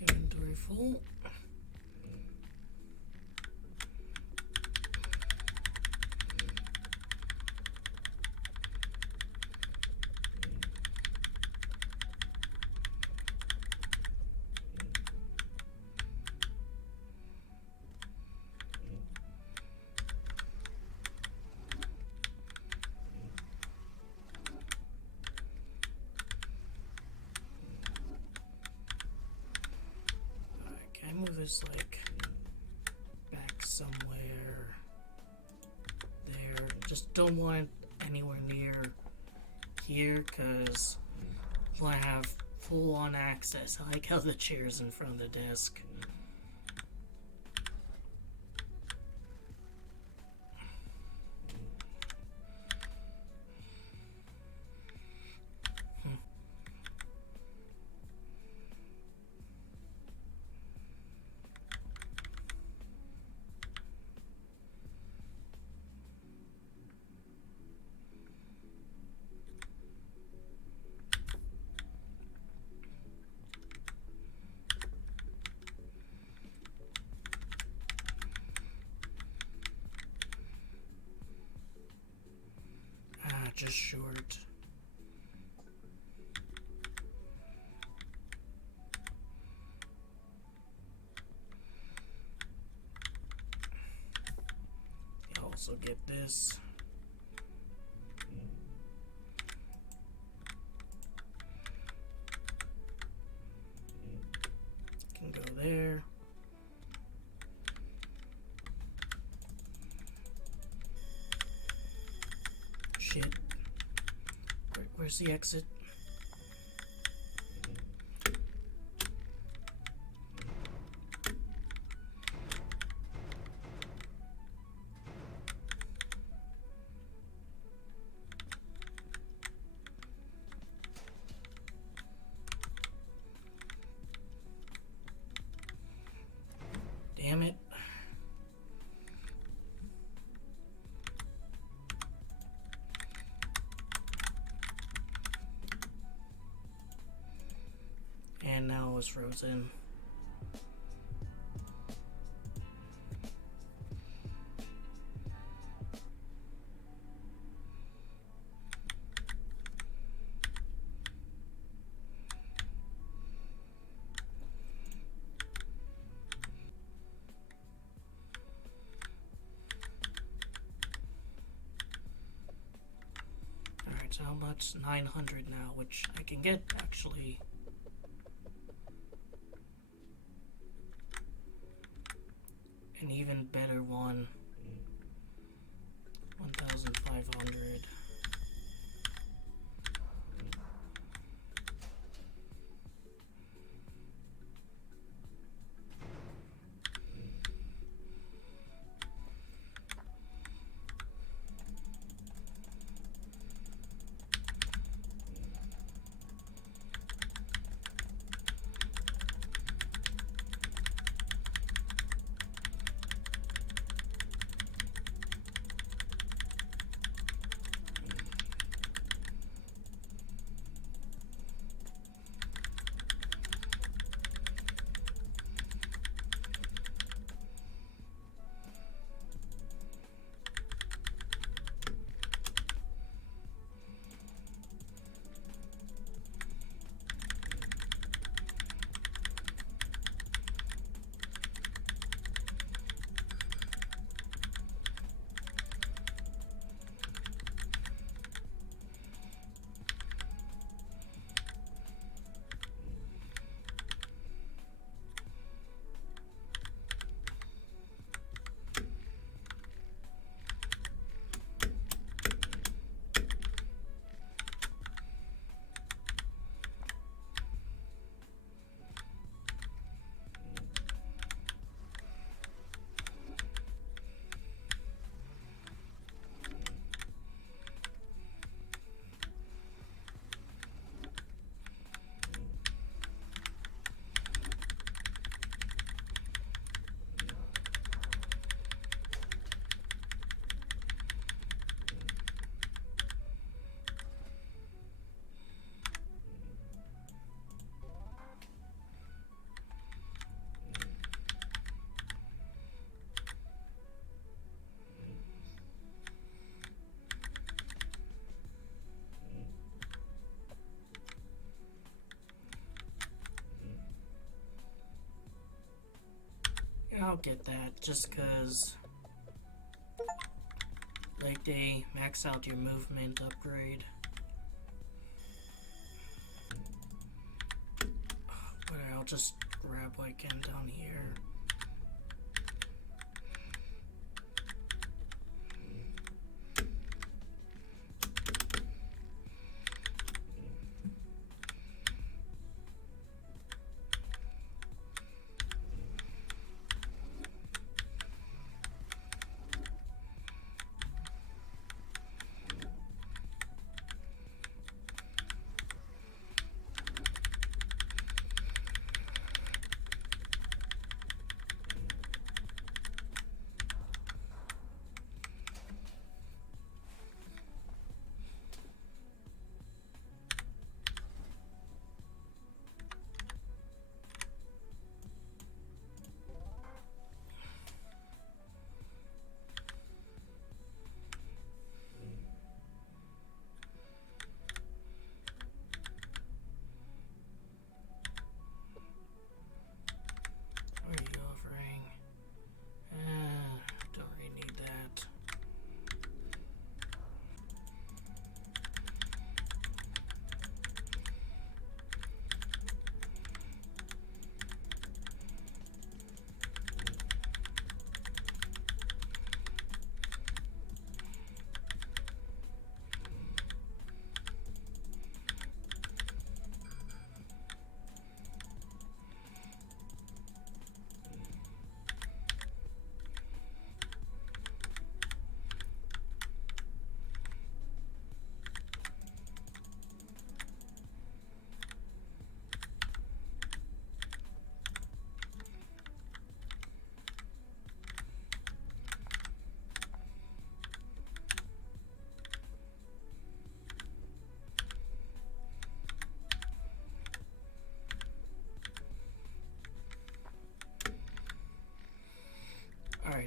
Inventory full. Can I move this like back somewhere there? Just don't want it anywhere near here, because I want to have full on access. I like how the chair's in front of the desk. Just short. You also get this. there. Shit. Where's the exit? Damn it. And now it's frozen. Alright, so how much? 900 now, which I can get actually. An even better one. 1,500. I'll get that just cause like they max out your movement upgrade. But I'll just grab what I can down here.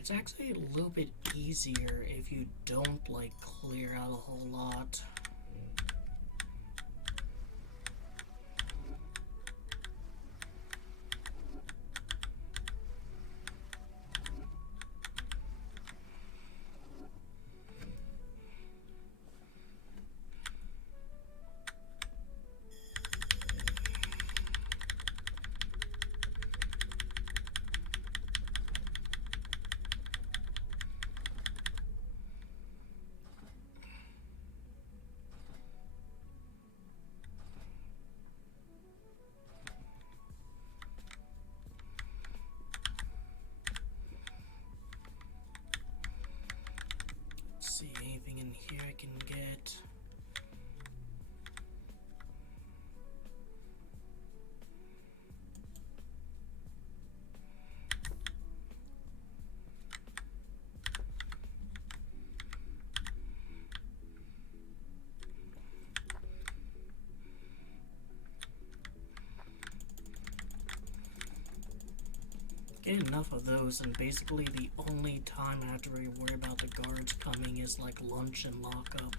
It's actually a little bit easier if you don't, like, clear out a whole lot. See anything in here I can get. Get enough of those, and basically the only time I have to really worry about the guards coming is like lunch and lockup.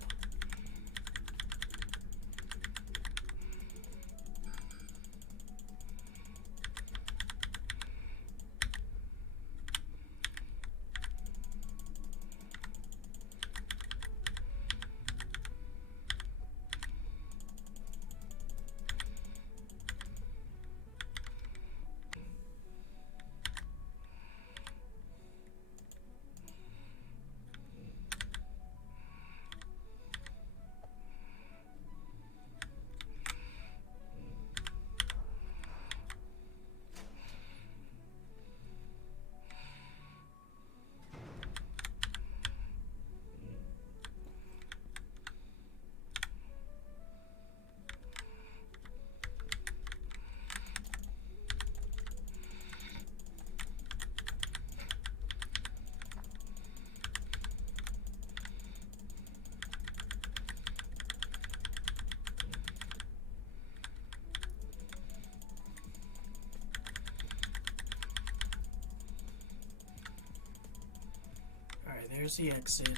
Alright, there's the exit.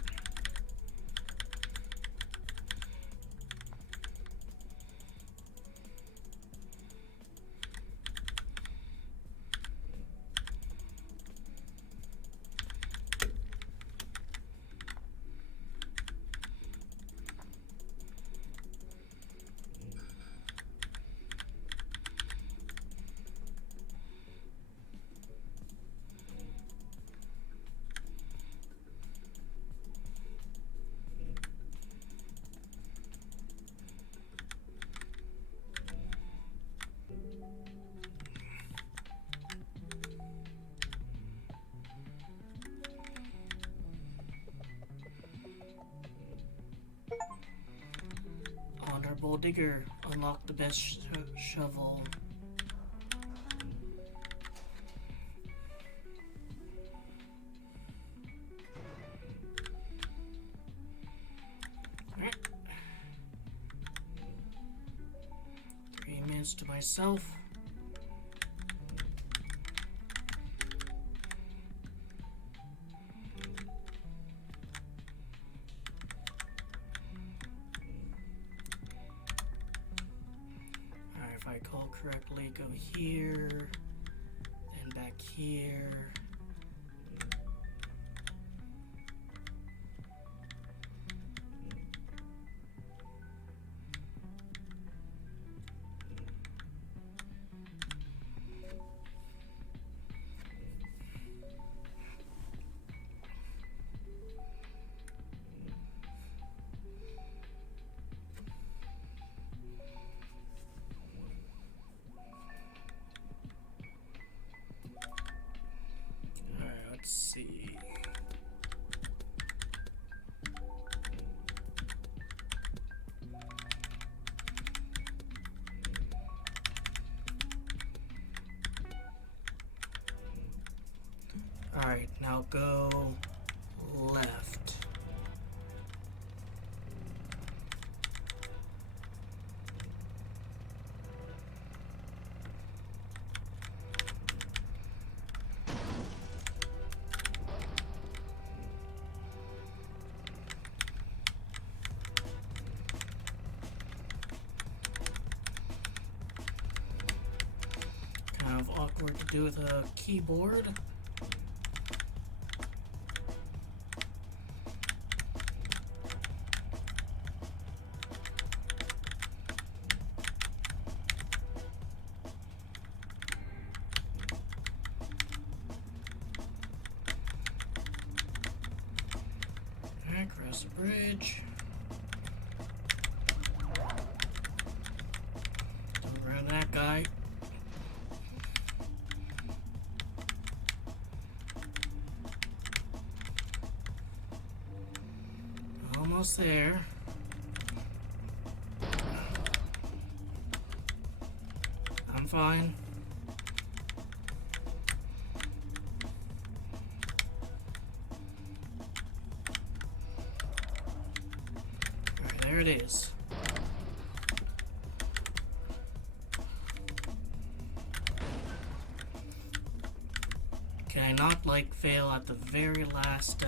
Honorable Digger, unlock the best shovel. Alright. 3 minutes to myself. If I call correctly, go here, and back here. Let's see. Alright, now go left. kind of awkward to do with a keyboard. Across the bridge. Around that guy. Almost there. I'm fine. Alright, there it is. Can I not, like, fail at the very last,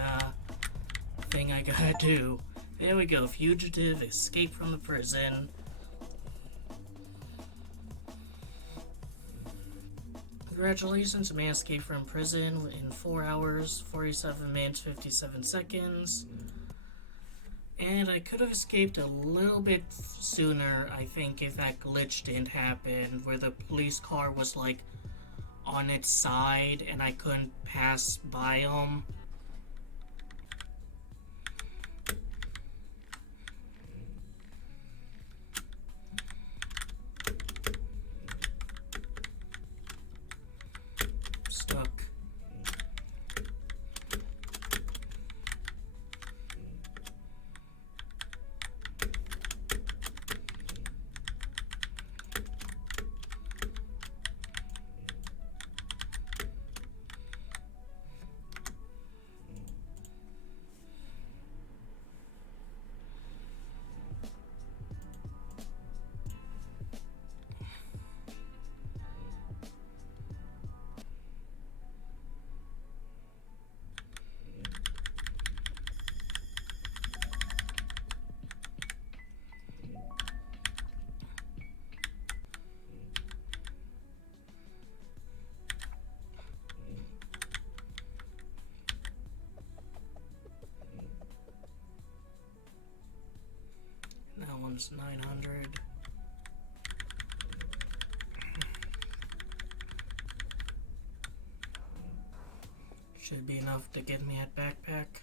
thing I gotta do? There we go. Fugitive, escape from the prison. Congratulations, a man escaped from prison in 4 hours, 47 minutes, 57 seconds. And I could have escaped a little bit sooner, I think, if that glitch didn't happen, where the police car was, like, on its side and I couldn't pass by them. Stuck. That one's 900. Should be enough to get me at backpack.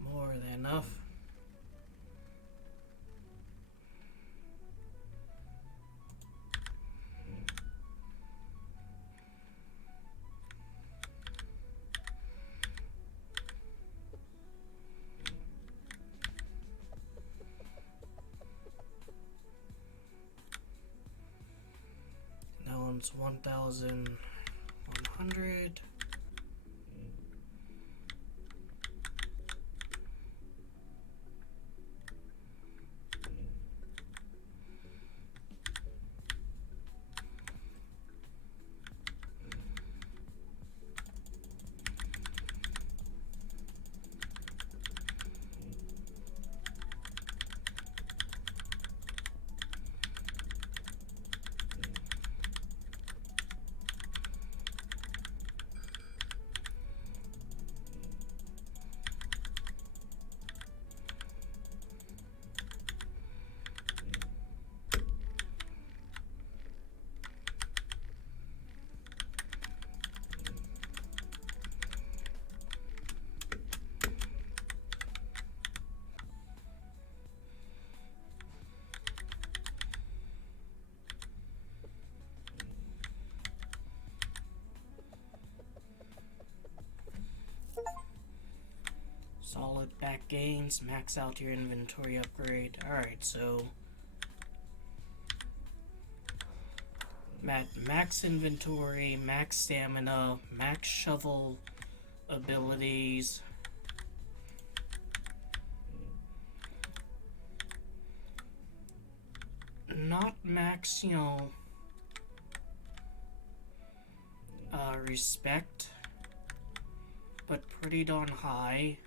More than enough. That one's 1,100. Solid back gains, max out your inventory upgrade. Alright, so max inventory, max stamina, max shovel abilities. Not max, respect, but pretty darn high.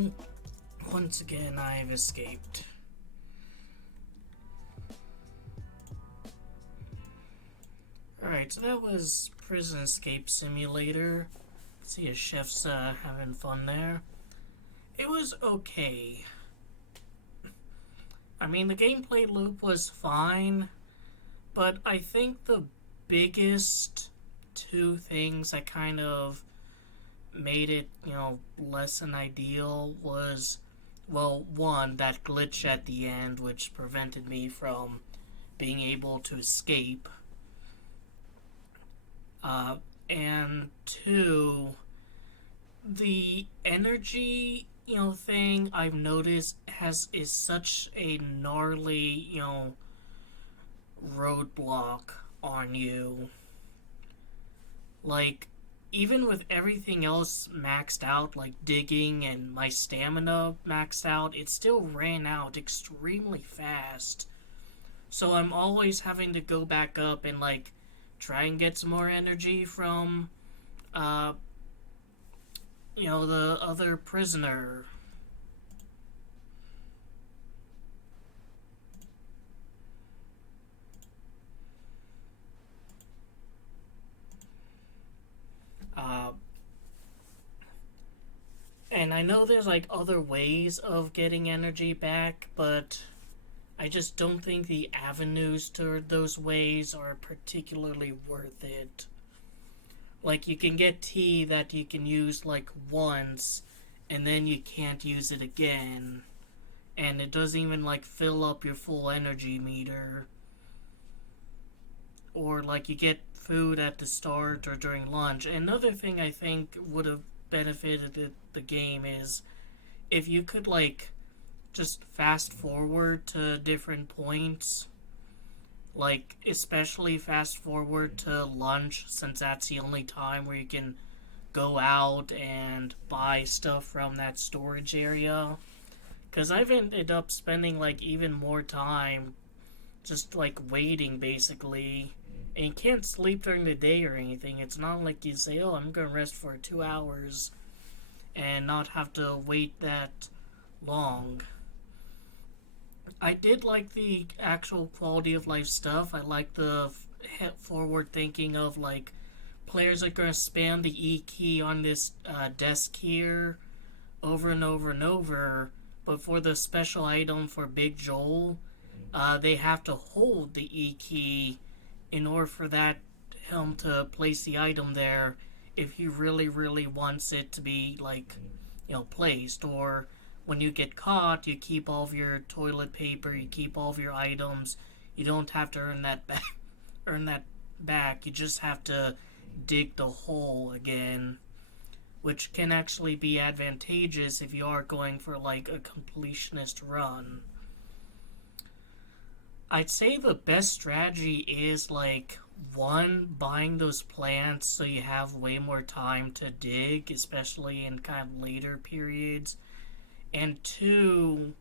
And once again, I've escaped. Alright, so that was Prison Escape Simulator. See a chef's having fun there. It was okay. I mean, the gameplay loop was fine, but I think the biggest two things that kind of made it, less than ideal was, well, one, that glitch at the end, which prevented me from being able to escape. And two, the energy, thing I've noticed is such a gnarly, roadblock on you. Like, even with everything else maxed out, like digging and my stamina maxed out, it still ran out extremely fast. So I'm always having to go back up and, like, try and get some more energy from, the other prisoner. And I know there's, like, other ways of getting energy back, but I just don't think the avenues to those ways are particularly worth it. Like, you can get tea that you can use, like, once, and then you can't use it again. And it doesn't even, like, fill up your full energy meter. Or, like, you get food at the start or during lunch. Another thing I think would have benefited the game is if you could, like, just fast forward to different points. Like, especially fast forward to lunch, since that's the only time where you can go out and buy stuff from that storage area. Because I've ended up spending, like, even more time just, like, waiting, basically. And you can't sleep during the day or anything. It's not like you say, oh, I'm going to rest for 2 hours and not have to wait that long. I did like the actual quality of life stuff. I like the forward thinking of, like, players are going to spam the E key on this desk here over and over and over, but for the special item for Big Joel, they have to hold the E key in order for him to place the item there if he really, really wants it to be, like, placed. Or when you get caught, you keep all of your toilet paper, you keep all of your items. You don't have to earn that back. You just have to dig the hole again, which can actually be advantageous if you are going for, like, a completionist run. I'd say the best strategy is, like, one, buying those plants so you have way more time to dig, especially in kind of later periods. And two,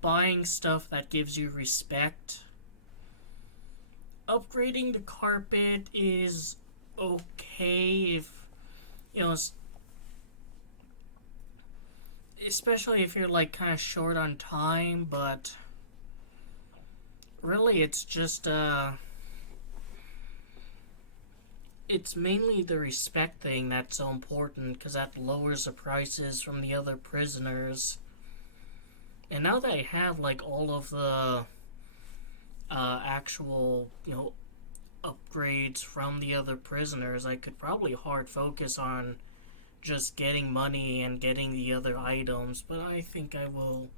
buying stuff that gives you respect. Upgrading the carpet is okay if, especially if you're, like, kind of short on time, but really it's just, it's mainly the respect thing that's so important, because that lowers the prices from the other prisoners. And now that I have, like, all of the actual, upgrades from the other prisoners, I could probably hard focus on just getting money and getting the other items, but I think I will